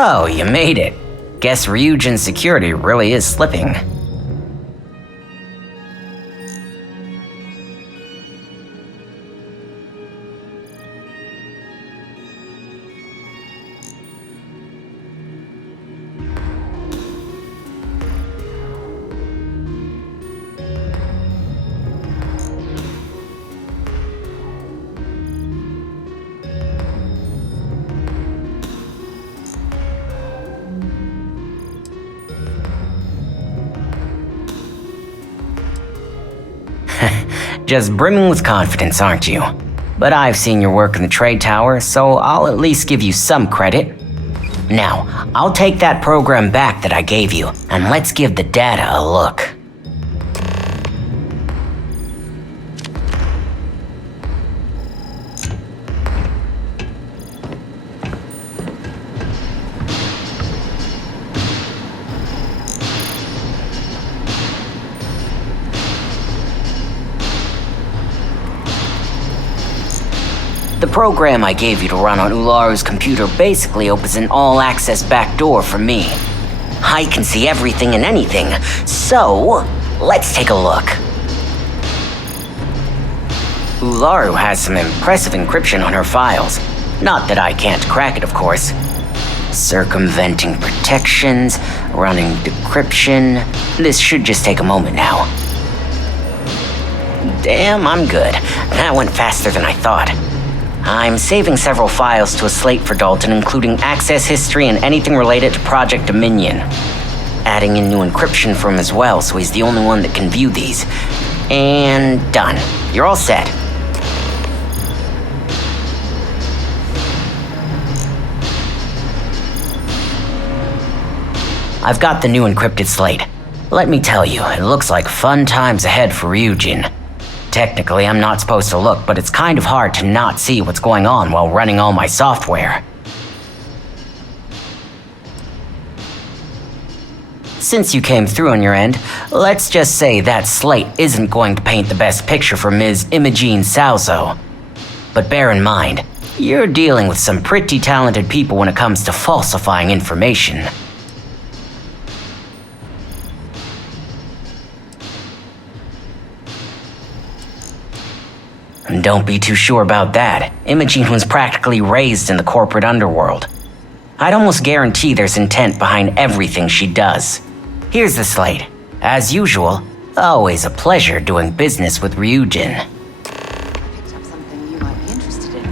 So, you made it. Guess Ryujin's security really is slipping. Just brimming with confidence, aren't you? But I've seen your work in the trade tower, so I'll at least give you some credit. Now, I'll take that program back that I gave you, and let's give the data a look. The program I gave you to run on Ularu's computer basically opens an all-access backdoor for me. I can see everything and anything, so let's take a look. Ularu has some impressive encryption on her files. Not that I can't crack it, of course. Circumventing protections, running decryption. This should just take a moment now. Damn, I'm good. That went faster than I thought. I'm saving several files to a slate for Dalton, including access history and anything related to Project Dominion. Adding in new encryption for him as well, so he's the only one that can view these. And done. You're all set. I've got the new encrypted slate. Let me tell you, it looks like fun times ahead for Ryujin. Technically, I'm not supposed to look, but it's kind of hard to not see what's going on while running all my software. Since you came through on your end, let's just say that slate isn't going to paint the best picture for Ms. Imogene Salzo. But bear in mind, you're dealing with some pretty talented people when it comes to falsifying information. Don't be too sure about that. Imogene was practically raised in the corporate underworld. I'd almost guarantee there's intent behind everything she does. Here's the slate. As usual, always a pleasure doing business with Ryujin. Picked up something you might be interested in.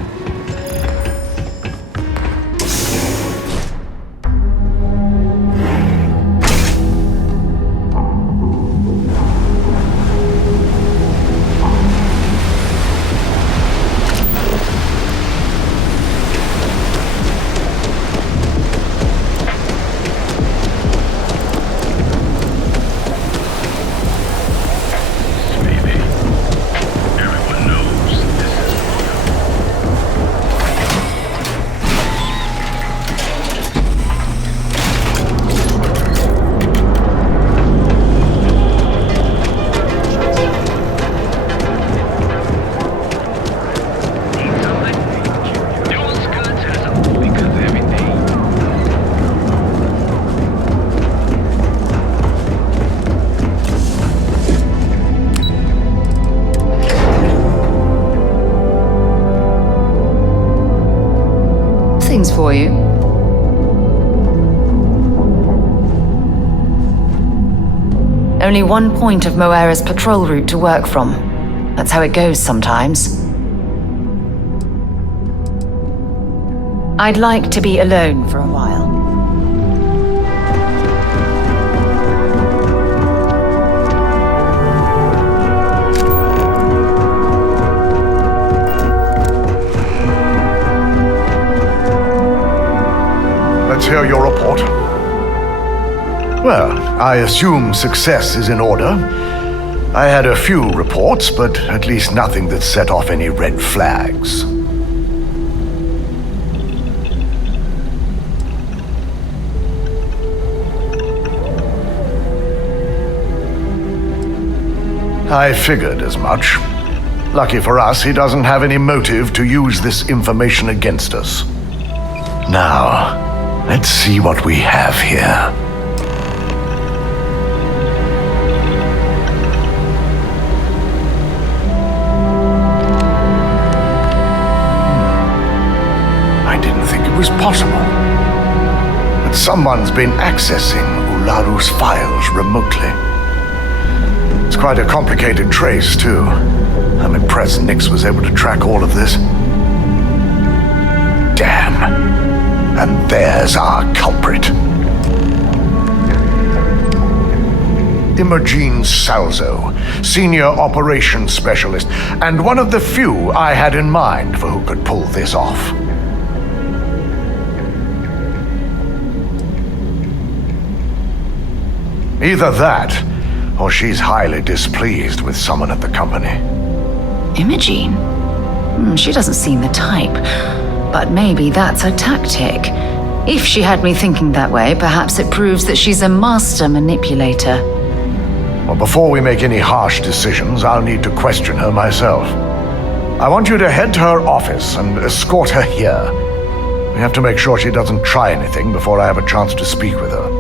For you. Only one point of Moera's patrol route to work from. That's how it goes sometimes. I'd like to be alone for a while. Let's hear your report. Well, I assume success is in order. I had a few reports, but at least nothing that set off any red flags. I figured as much. Lucky for us, he doesn't have any motive to use this information against us. Now, Let's see what we have here. I didn't think it was possible. But someone's been accessing Ularu's files remotely. It's quite a complicated trace, too. I'm impressed Nix was able to track all of this. Damn. And there's our culprit. Imogene Salzo, Senior Operations Specialist, and one of the few I had in mind for who could pull this off. Either that, or she's highly displeased with someone at the company. Imogene? She doesn't seem the type. But maybe that's her tactic. If she had me thinking that way, perhaps it proves that she's a master manipulator. Well, before we make any harsh decisions, I'll need to question her myself. I want you to head to her office and escort her here. We have to make sure she doesn't try anything before I have a chance to speak with her.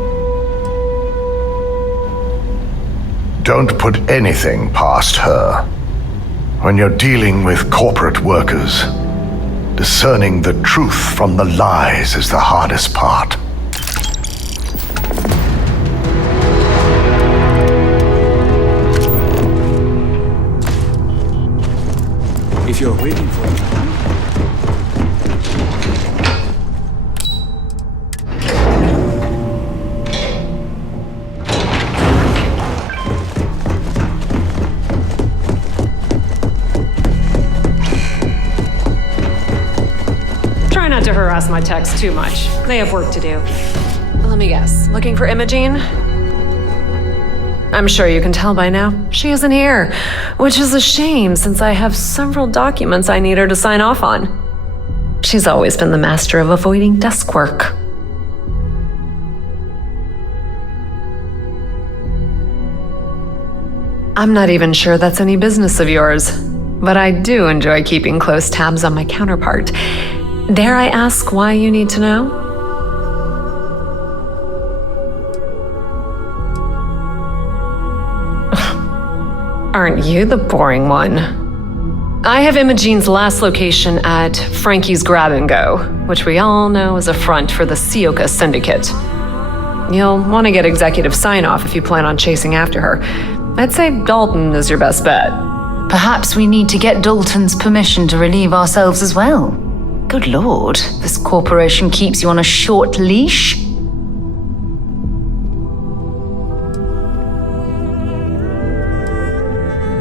Don't put anything past her. When you're dealing with corporate workers, discerning the truth from the lies is the hardest part. If you're waiting for it. Try not to harass my techs too much. They have work to do. Let me guess. Looking for Imogene? I'm sure you can tell by now. She isn't here, which is a shame since I have several documents I need her to sign off on. She's always been the master of avoiding desk work. I'm not even sure that's any business of yours, but I do enjoy keeping close tabs on my counterpart. Dare I ask why you need to know? Aren't you the boring one? I have Imogene's last location at Frankie's Grab and Go, which we all know is a front for the Sioka Syndicate. You'll want to get executive sign-off if you plan on chasing after her. I'd say Dalton is your best bet. Perhaps we need to get Dalton's permission to relieve ourselves as well. Good lord, this corporation keeps you on a short leash?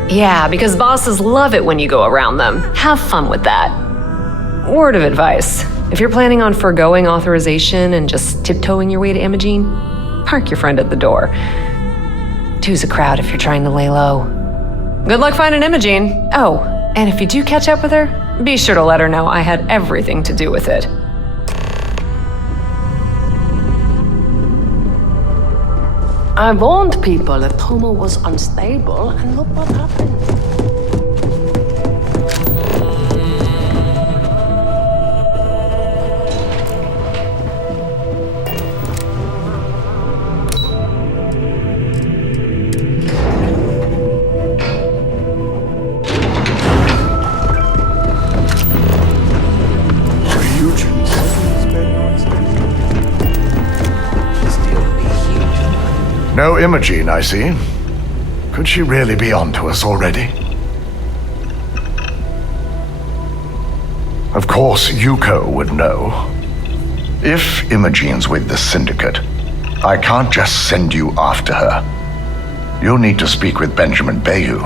Yeah, because bosses love it when you go around them. Have fun with that. Word of advice. If you're planning on foregoing authorization and just tiptoeing your way to Imogene, park your friend at the door. Two's a crowd if you're trying to lay low. Good luck finding Imogene. Oh, and if you do catch up with her, be sure to let her know I had everything to do with it. I warned people that Tomo was unstable, and look what happened. No Imogene, I see. Could she really be onto us already? Of course, Yuko would know. If Imogene's with the Syndicate, I can't just send you after her. You'll need to speak with Benjamin Bayou.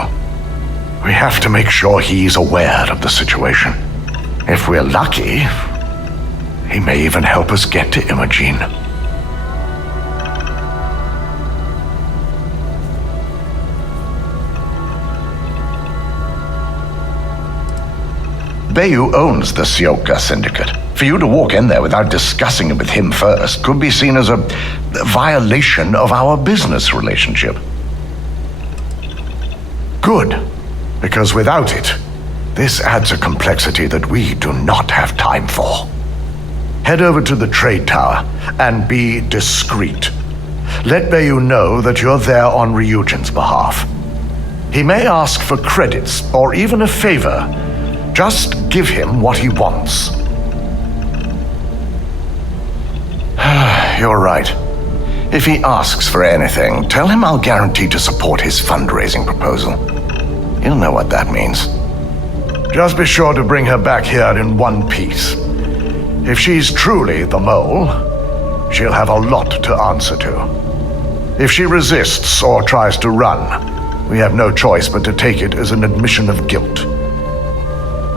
We have to make sure he's aware of the situation. If we're lucky, he may even help us get to Imogene. Bayou owns the Sioka Syndicate. For you to walk in there without discussing it with him first could be seen as a violation of our business relationship. Good, because without it, this adds a complexity that we do not have time for. Head over to the trade tower and be discreet. Let Bayou know that you're there on Ryujin's behalf. He may ask for credits or even a favor. Just give him what he wants. You're right. If he asks for anything, tell him I'll guarantee to support his fundraising proposal. He'll know what that means. Just be sure to bring her back here in one piece. If she's truly the mole, she'll have a lot to answer to. If she resists or tries to run, we have no choice but to take it as an admission of guilt.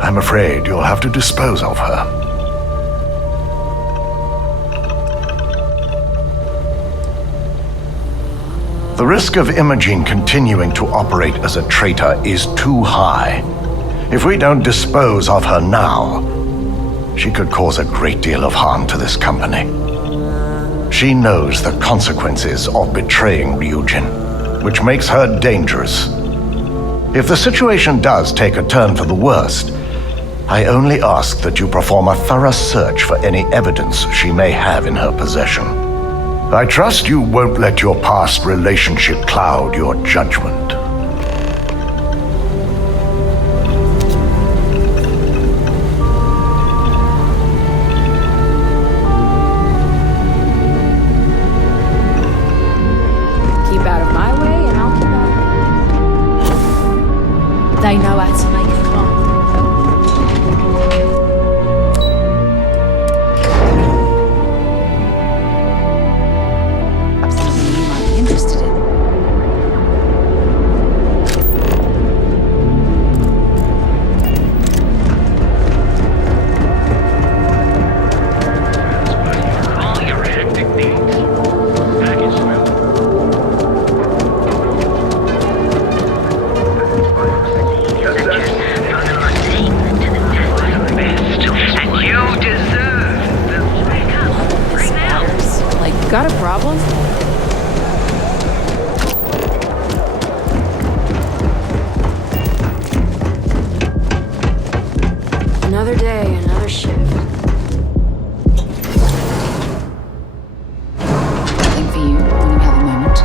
I'm afraid you'll have to dispose of her. The risk of Imogene continuing to operate as a traitor is too high. If we don't dispose of her now, she could cause a great deal of harm to this company. She knows the consequences of betraying Ryujin, which makes her dangerous. If the situation does take a turn for the worst, I only ask that you perform a thorough search for any evidence she may have in her possession. I trust you won't let your past relationship cloud your judgment. Keep out of my way and I'll keep out. They know how to make it climb. Got a problem? Another day, another shift. Something for you when you have a moment.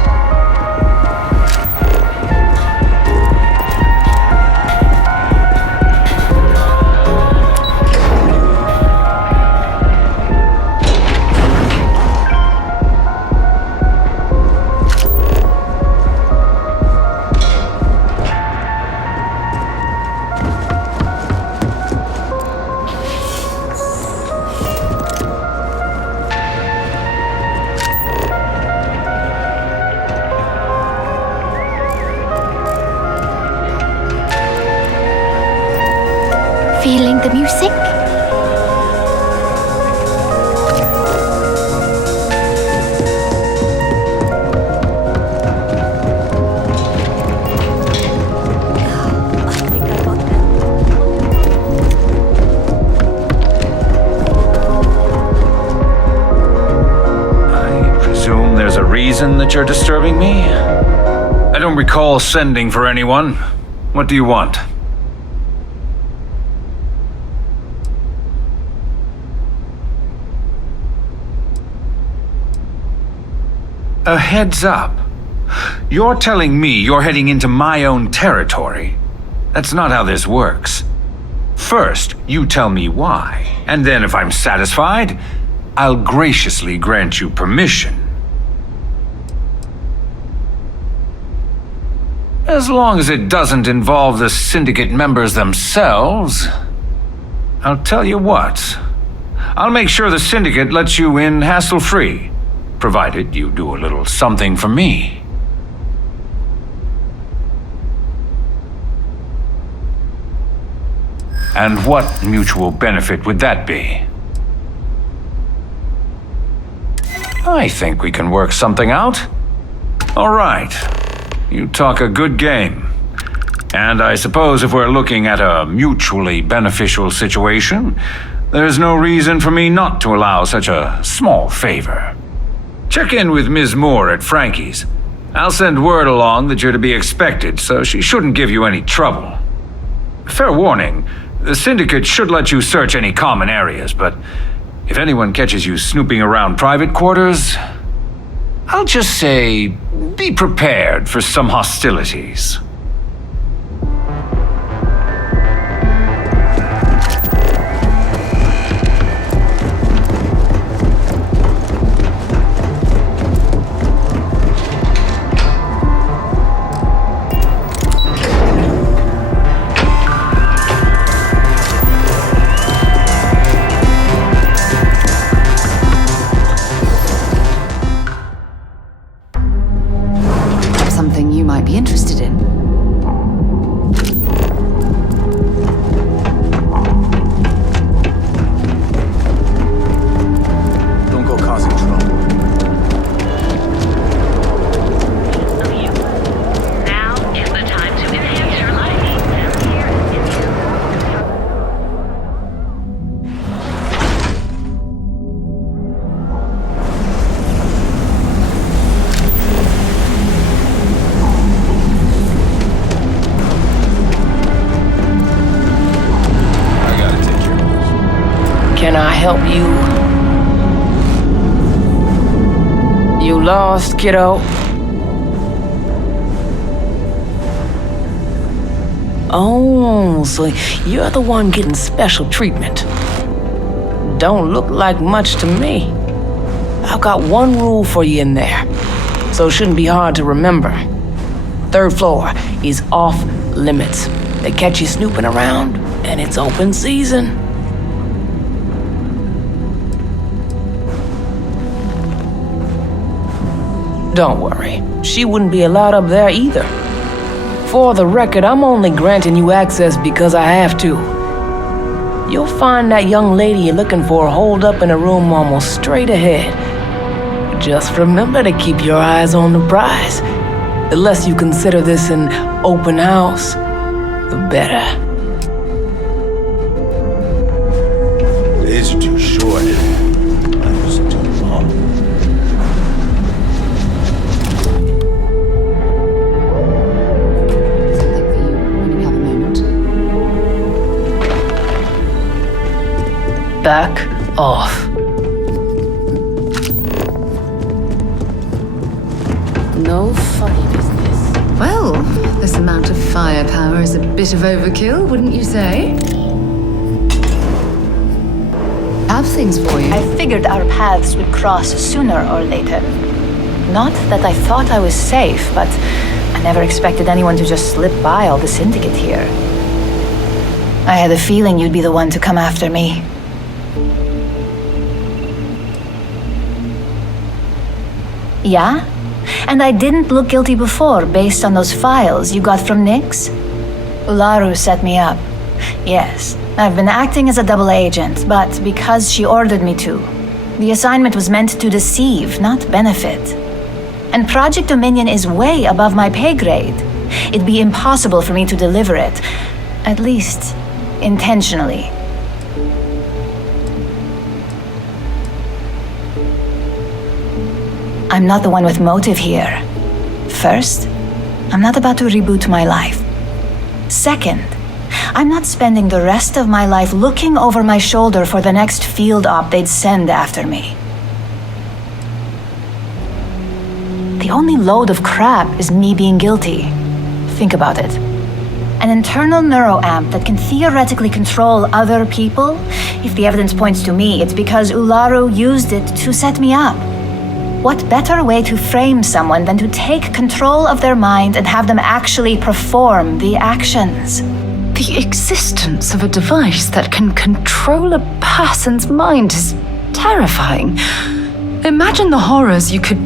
Feeling the music? I presume there's a reason that you're disturbing me? I don't recall sending for anyone. What do you want? A heads up. You're telling me you're heading into my own territory. That's not how this works. First, you tell me why, and then if I'm satisfied, I'll graciously grant you permission. As long as it doesn't involve the Syndicate members themselves. I'll tell you what. I'll make sure the Syndicate lets you in hassle-free. Provided you do a little something for me. And what mutual benefit would that be? I think we can work something out. All right. You talk a good game. And I suppose if we're looking at a mutually beneficial situation, there's no reason for me not to allow such a small favor. Check in with Ms. Moore at Frankie's. I'll send word along that you're to be expected, so she shouldn't give you any trouble. Fair warning, the Syndicate should let you search any common areas, but If anyone catches you snooping around private quarters, I'll just say, be prepared for some hostilities. Something you might be interested in. Don't go causing trouble. Now is the time to enhance your life. Can I help you? You lost, kiddo? Oh, so you're the one getting special treatment. Don't look like much to me. I've got one rule for you in there, so it shouldn't be hard to remember. 3rd floor is off limits. They catch you snooping around, and it's open season. Don't worry, she wouldn't be allowed up there either. For the record, I'm only granting you access because I have to. You'll find that young lady you're looking for holed up in a room almost straight ahead. Just remember to keep your eyes on the prize. The less you consider this an open house, the better. Days are too short. Life is too long. Back off. No funny business. Well, this amount of firepower is a bit of overkill, wouldn't you say? Have things for you. I figured our paths would cross sooner or later. Not that I thought I was safe, but I never expected anyone to just slip by all the syndicate here. I had a feeling you'd be the one to come after me. Yeah? And I didn't look guilty before based on those files you got from Nyx? Ularu set me up. Yes, I've been acting as a double agent, but because she ordered me to. The assignment was meant to deceive, not benefit. And Project Dominion is way above my pay grade. It'd be impossible for me to deliver it. At least, intentionally. I'm not the one with motive here. First, I'm not about to reboot my life. Second, I'm not spending the rest of my life looking over my shoulder for the next field op they'd send after me. The only load of crap is me being guilty. Think about it. An internal neuroamp that can theoretically control other people? If the evidence points to me, it's because Ularu used it to set me up. What better way to frame someone than to take control of their mind and have them actually perform the actions? The existence of a device that can control a person's mind is terrifying. Imagine the horrors you could...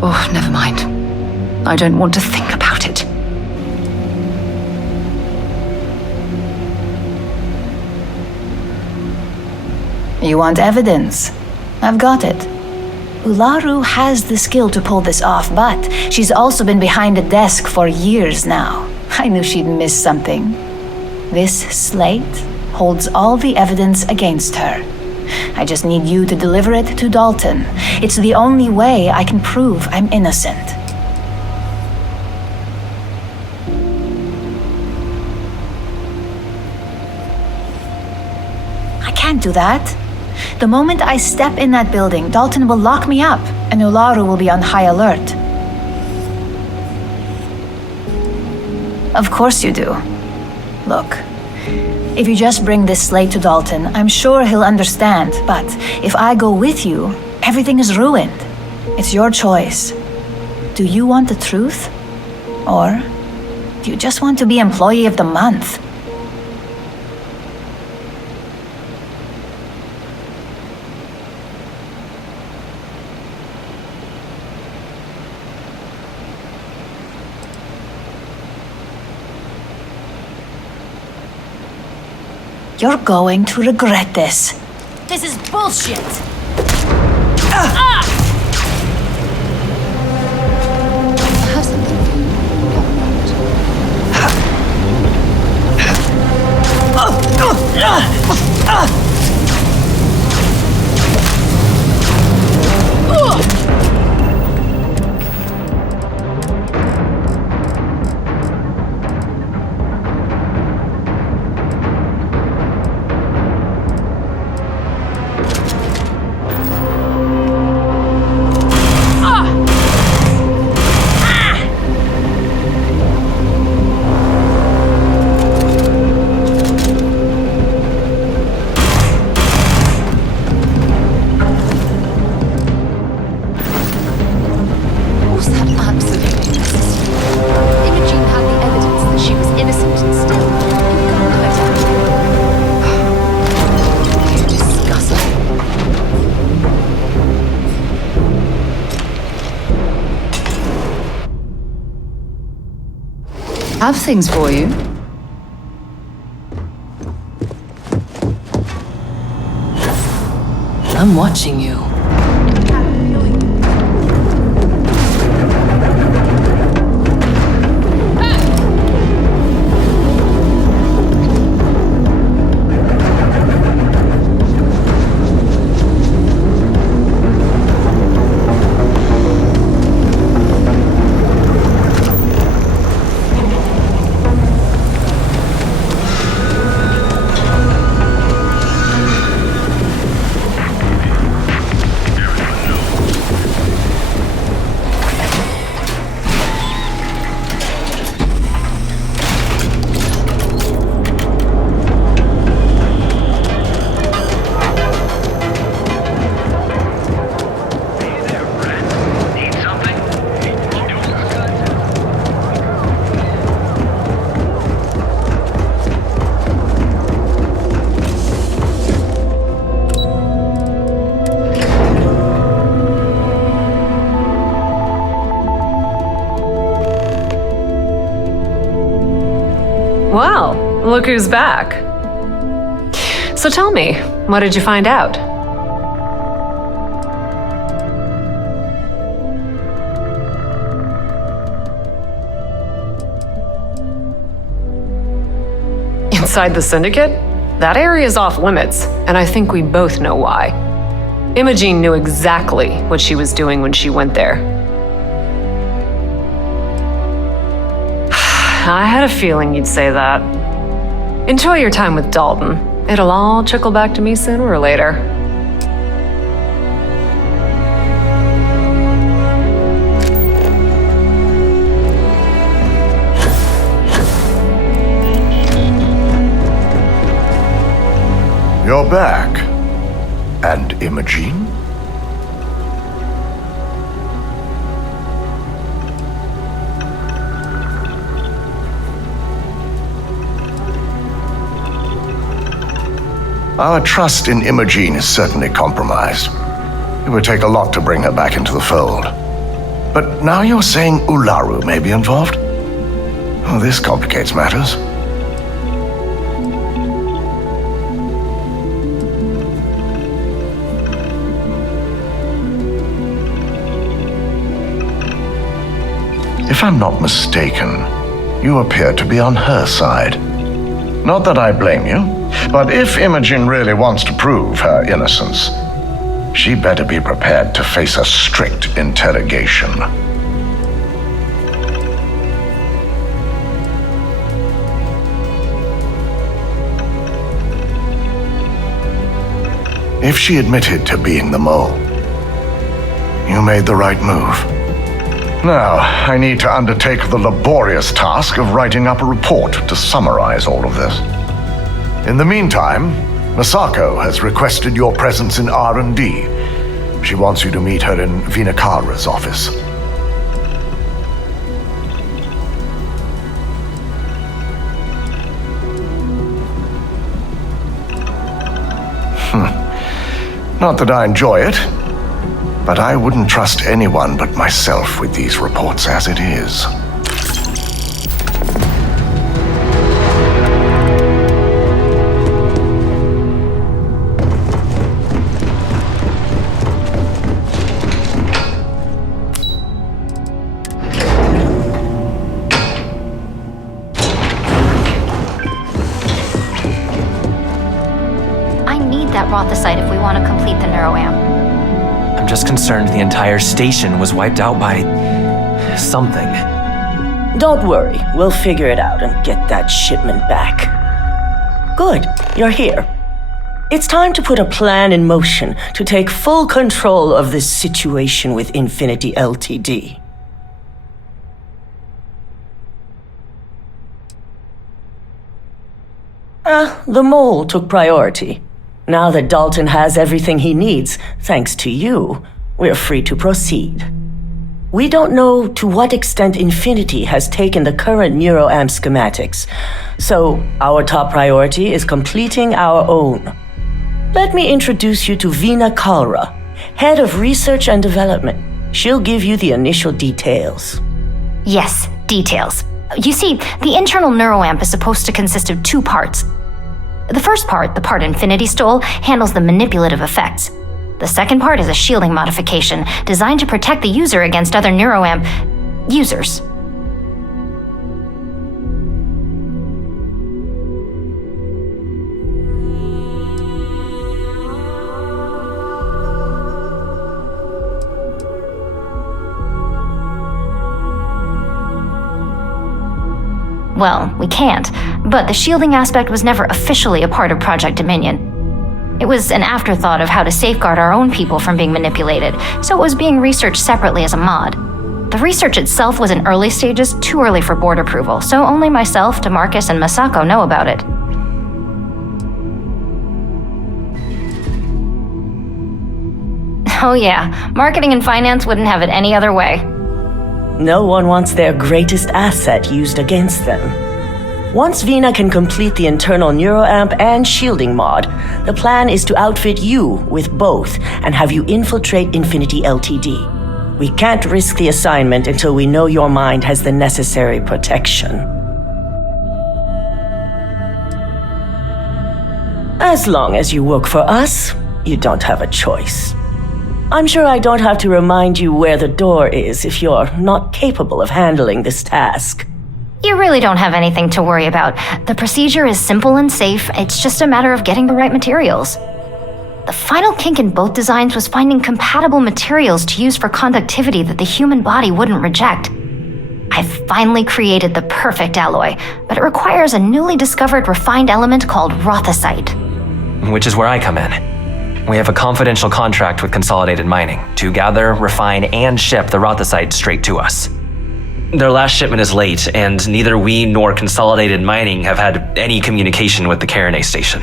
Oh, never mind. I don't want to think about it. You want evidence? I've got it. Ularu has the skill to pull this off, but she's also been behind a desk for years now. I knew she'd miss something. This slate holds all the evidence against her. I just need you to deliver it to Dalton. It's the only way I can prove I'm innocent. I can't do that. The moment I step in that building, Dalton will lock me up, and Ularu will be on high alert. Of course you do. Look, if you just bring this slate to Dalton, I'm sure he'll understand, but if I go with you, everything is ruined. It's your choice. Do you want the truth? Or do you just want to be Employee of the Month? You're going to regret this. This is bullshit! Have things for you. I'm watching you. Well, look who's back. So tell me, what did you find out? Inside the Syndicate? That area is off limits, and I think we both know why. Imogene knew exactly what she was doing when she went there. I had a feeling you'd say that. Enjoy your time with Dalton. It'll all trickle back to me sooner or later. You're back. And Imogene? Our trust in Imogene is certainly compromised. It would take a lot to bring her back into the fold. But now you're saying Ularu may be involved? Oh, this complicates matters. If I'm not mistaken, you appear to be on her side. Not that I blame you, but if Imogen really wants to prove her innocence, she better be prepared to face a strict interrogation. If she admitted to being the mole, you made the right move. Now, I need to undertake the laborious task of writing up a report to summarize all of this. In the meantime, Masako has requested your presence in R&D. She wants you to meet her in Vinakara's office. Not that I enjoy it, but I wouldn't trust anyone but myself with these reports as it is. Rothicite if we want to complete the neuroamp. I'm just concerned the entire station was wiped out by something. Don't worry, we'll figure it out and get that shipment back. Good, you're here. It's time to put a plan in motion to take full control of this situation with Infinity Ltd. The mole took priority. Now that Dalton has everything he needs, thanks to you, we're free to proceed. We don't know to what extent Infinity has taken the current neuroamp schematics, so our top priority is completing our own. Let me introduce you to Veena Kalra, Head of Research and Development. She'll give you the initial details. Yes, details. You see, the internal neuroamp is supposed to consist of 2 parts. The first part, the part Infinity stole, handles the manipulative effects. The second part is a shielding modification designed to protect the user against other neuroamp users. Well, we can't, but the shielding aspect was never officially a part of Project Dominion. It was an afterthought of how to safeguard our own people from being manipulated, so it was being researched separately as a mod. The research itself was in early stages, too early for board approval, so only myself, DeMarcus, and Masako know about it. Oh yeah, marketing and finance wouldn't have it any other way. No one wants their greatest asset used against them. Once Veena can complete the internal neuroamp and shielding mod, the plan is to outfit you with both and have you infiltrate Infinity Ltd. We can't risk the assignment until we know your mind has the necessary protection. As long as you work for us, you don't have a choice. I'm sure I don't have to remind you where the door is if you're not capable of handling this task. You really don't have anything to worry about. The procedure is simple and safe. It's just a matter of getting the right materials. The final kink in both designs was finding compatible materials to use for conductivity that the human body wouldn't reject. I've finally created the perfect alloy, but it requires a newly discovered refined element called Rothicite. Which is where I come in. We have a confidential contract with Consolidated Mining to gather, refine, and ship the Rothicite straight to us. Their last shipment is late, and neither we nor Consolidated Mining have had any communication with the Carinay station.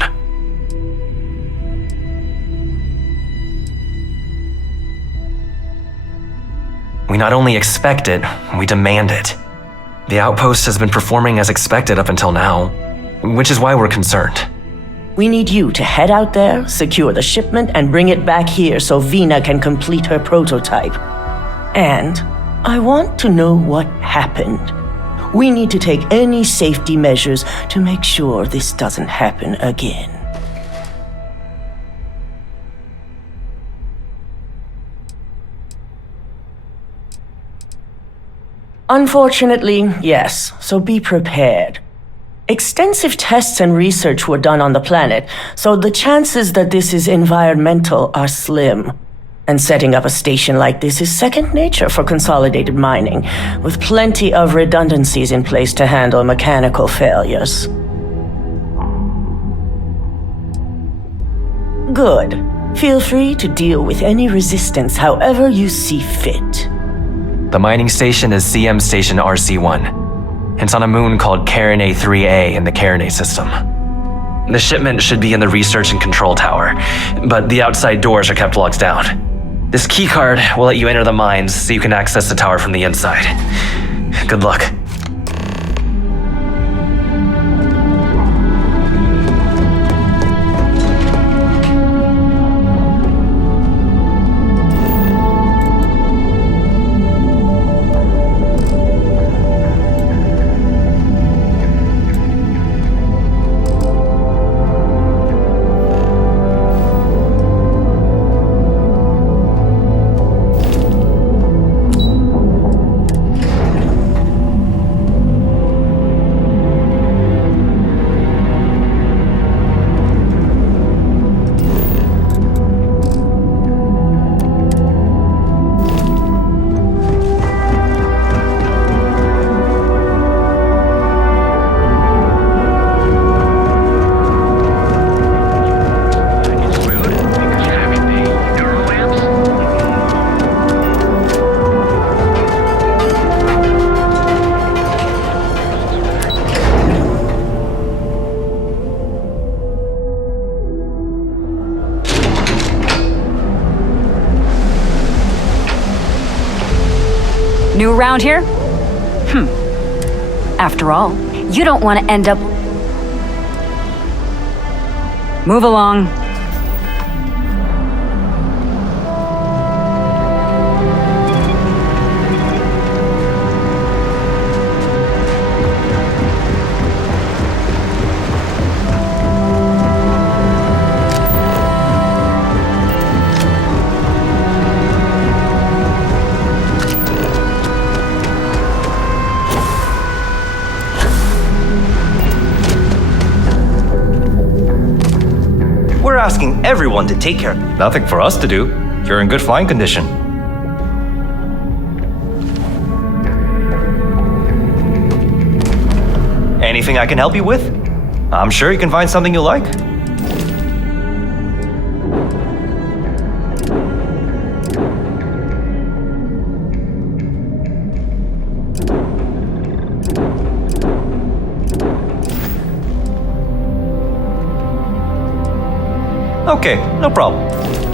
We not only expect it, we demand it. The outpost has been performing as expected up until now, which is why we're concerned. We need you to head out there, secure the shipment, and bring it back here so Veena can complete her prototype. And I want to know what happened. We need to take any safety measures to make sure this doesn't happen again. Unfortunately, yes, so be prepared. Extensive tests and research were done on the planet, so the chances that this is environmental are slim. And setting up a station like this is second nature for Consolidated Mining, with plenty of redundancies in place to handle mechanical failures. Good. Feel free to deal with any resistance however you see fit. The mining station is CM Station RC-1. It's on a moon called Carinae 3A in the Carinae system. The shipment should be in the research and control tower, but the outside doors are kept locked down. This keycard will let you enter the mines so you can access the tower from the inside. Good luck. New around here? After all, you don't want to end up... Move along. We're asking everyone to take care. Nothing for us to do. You're in good flying condition. Anything I can help you with? I'm sure you can find something you like. Okay, no problem.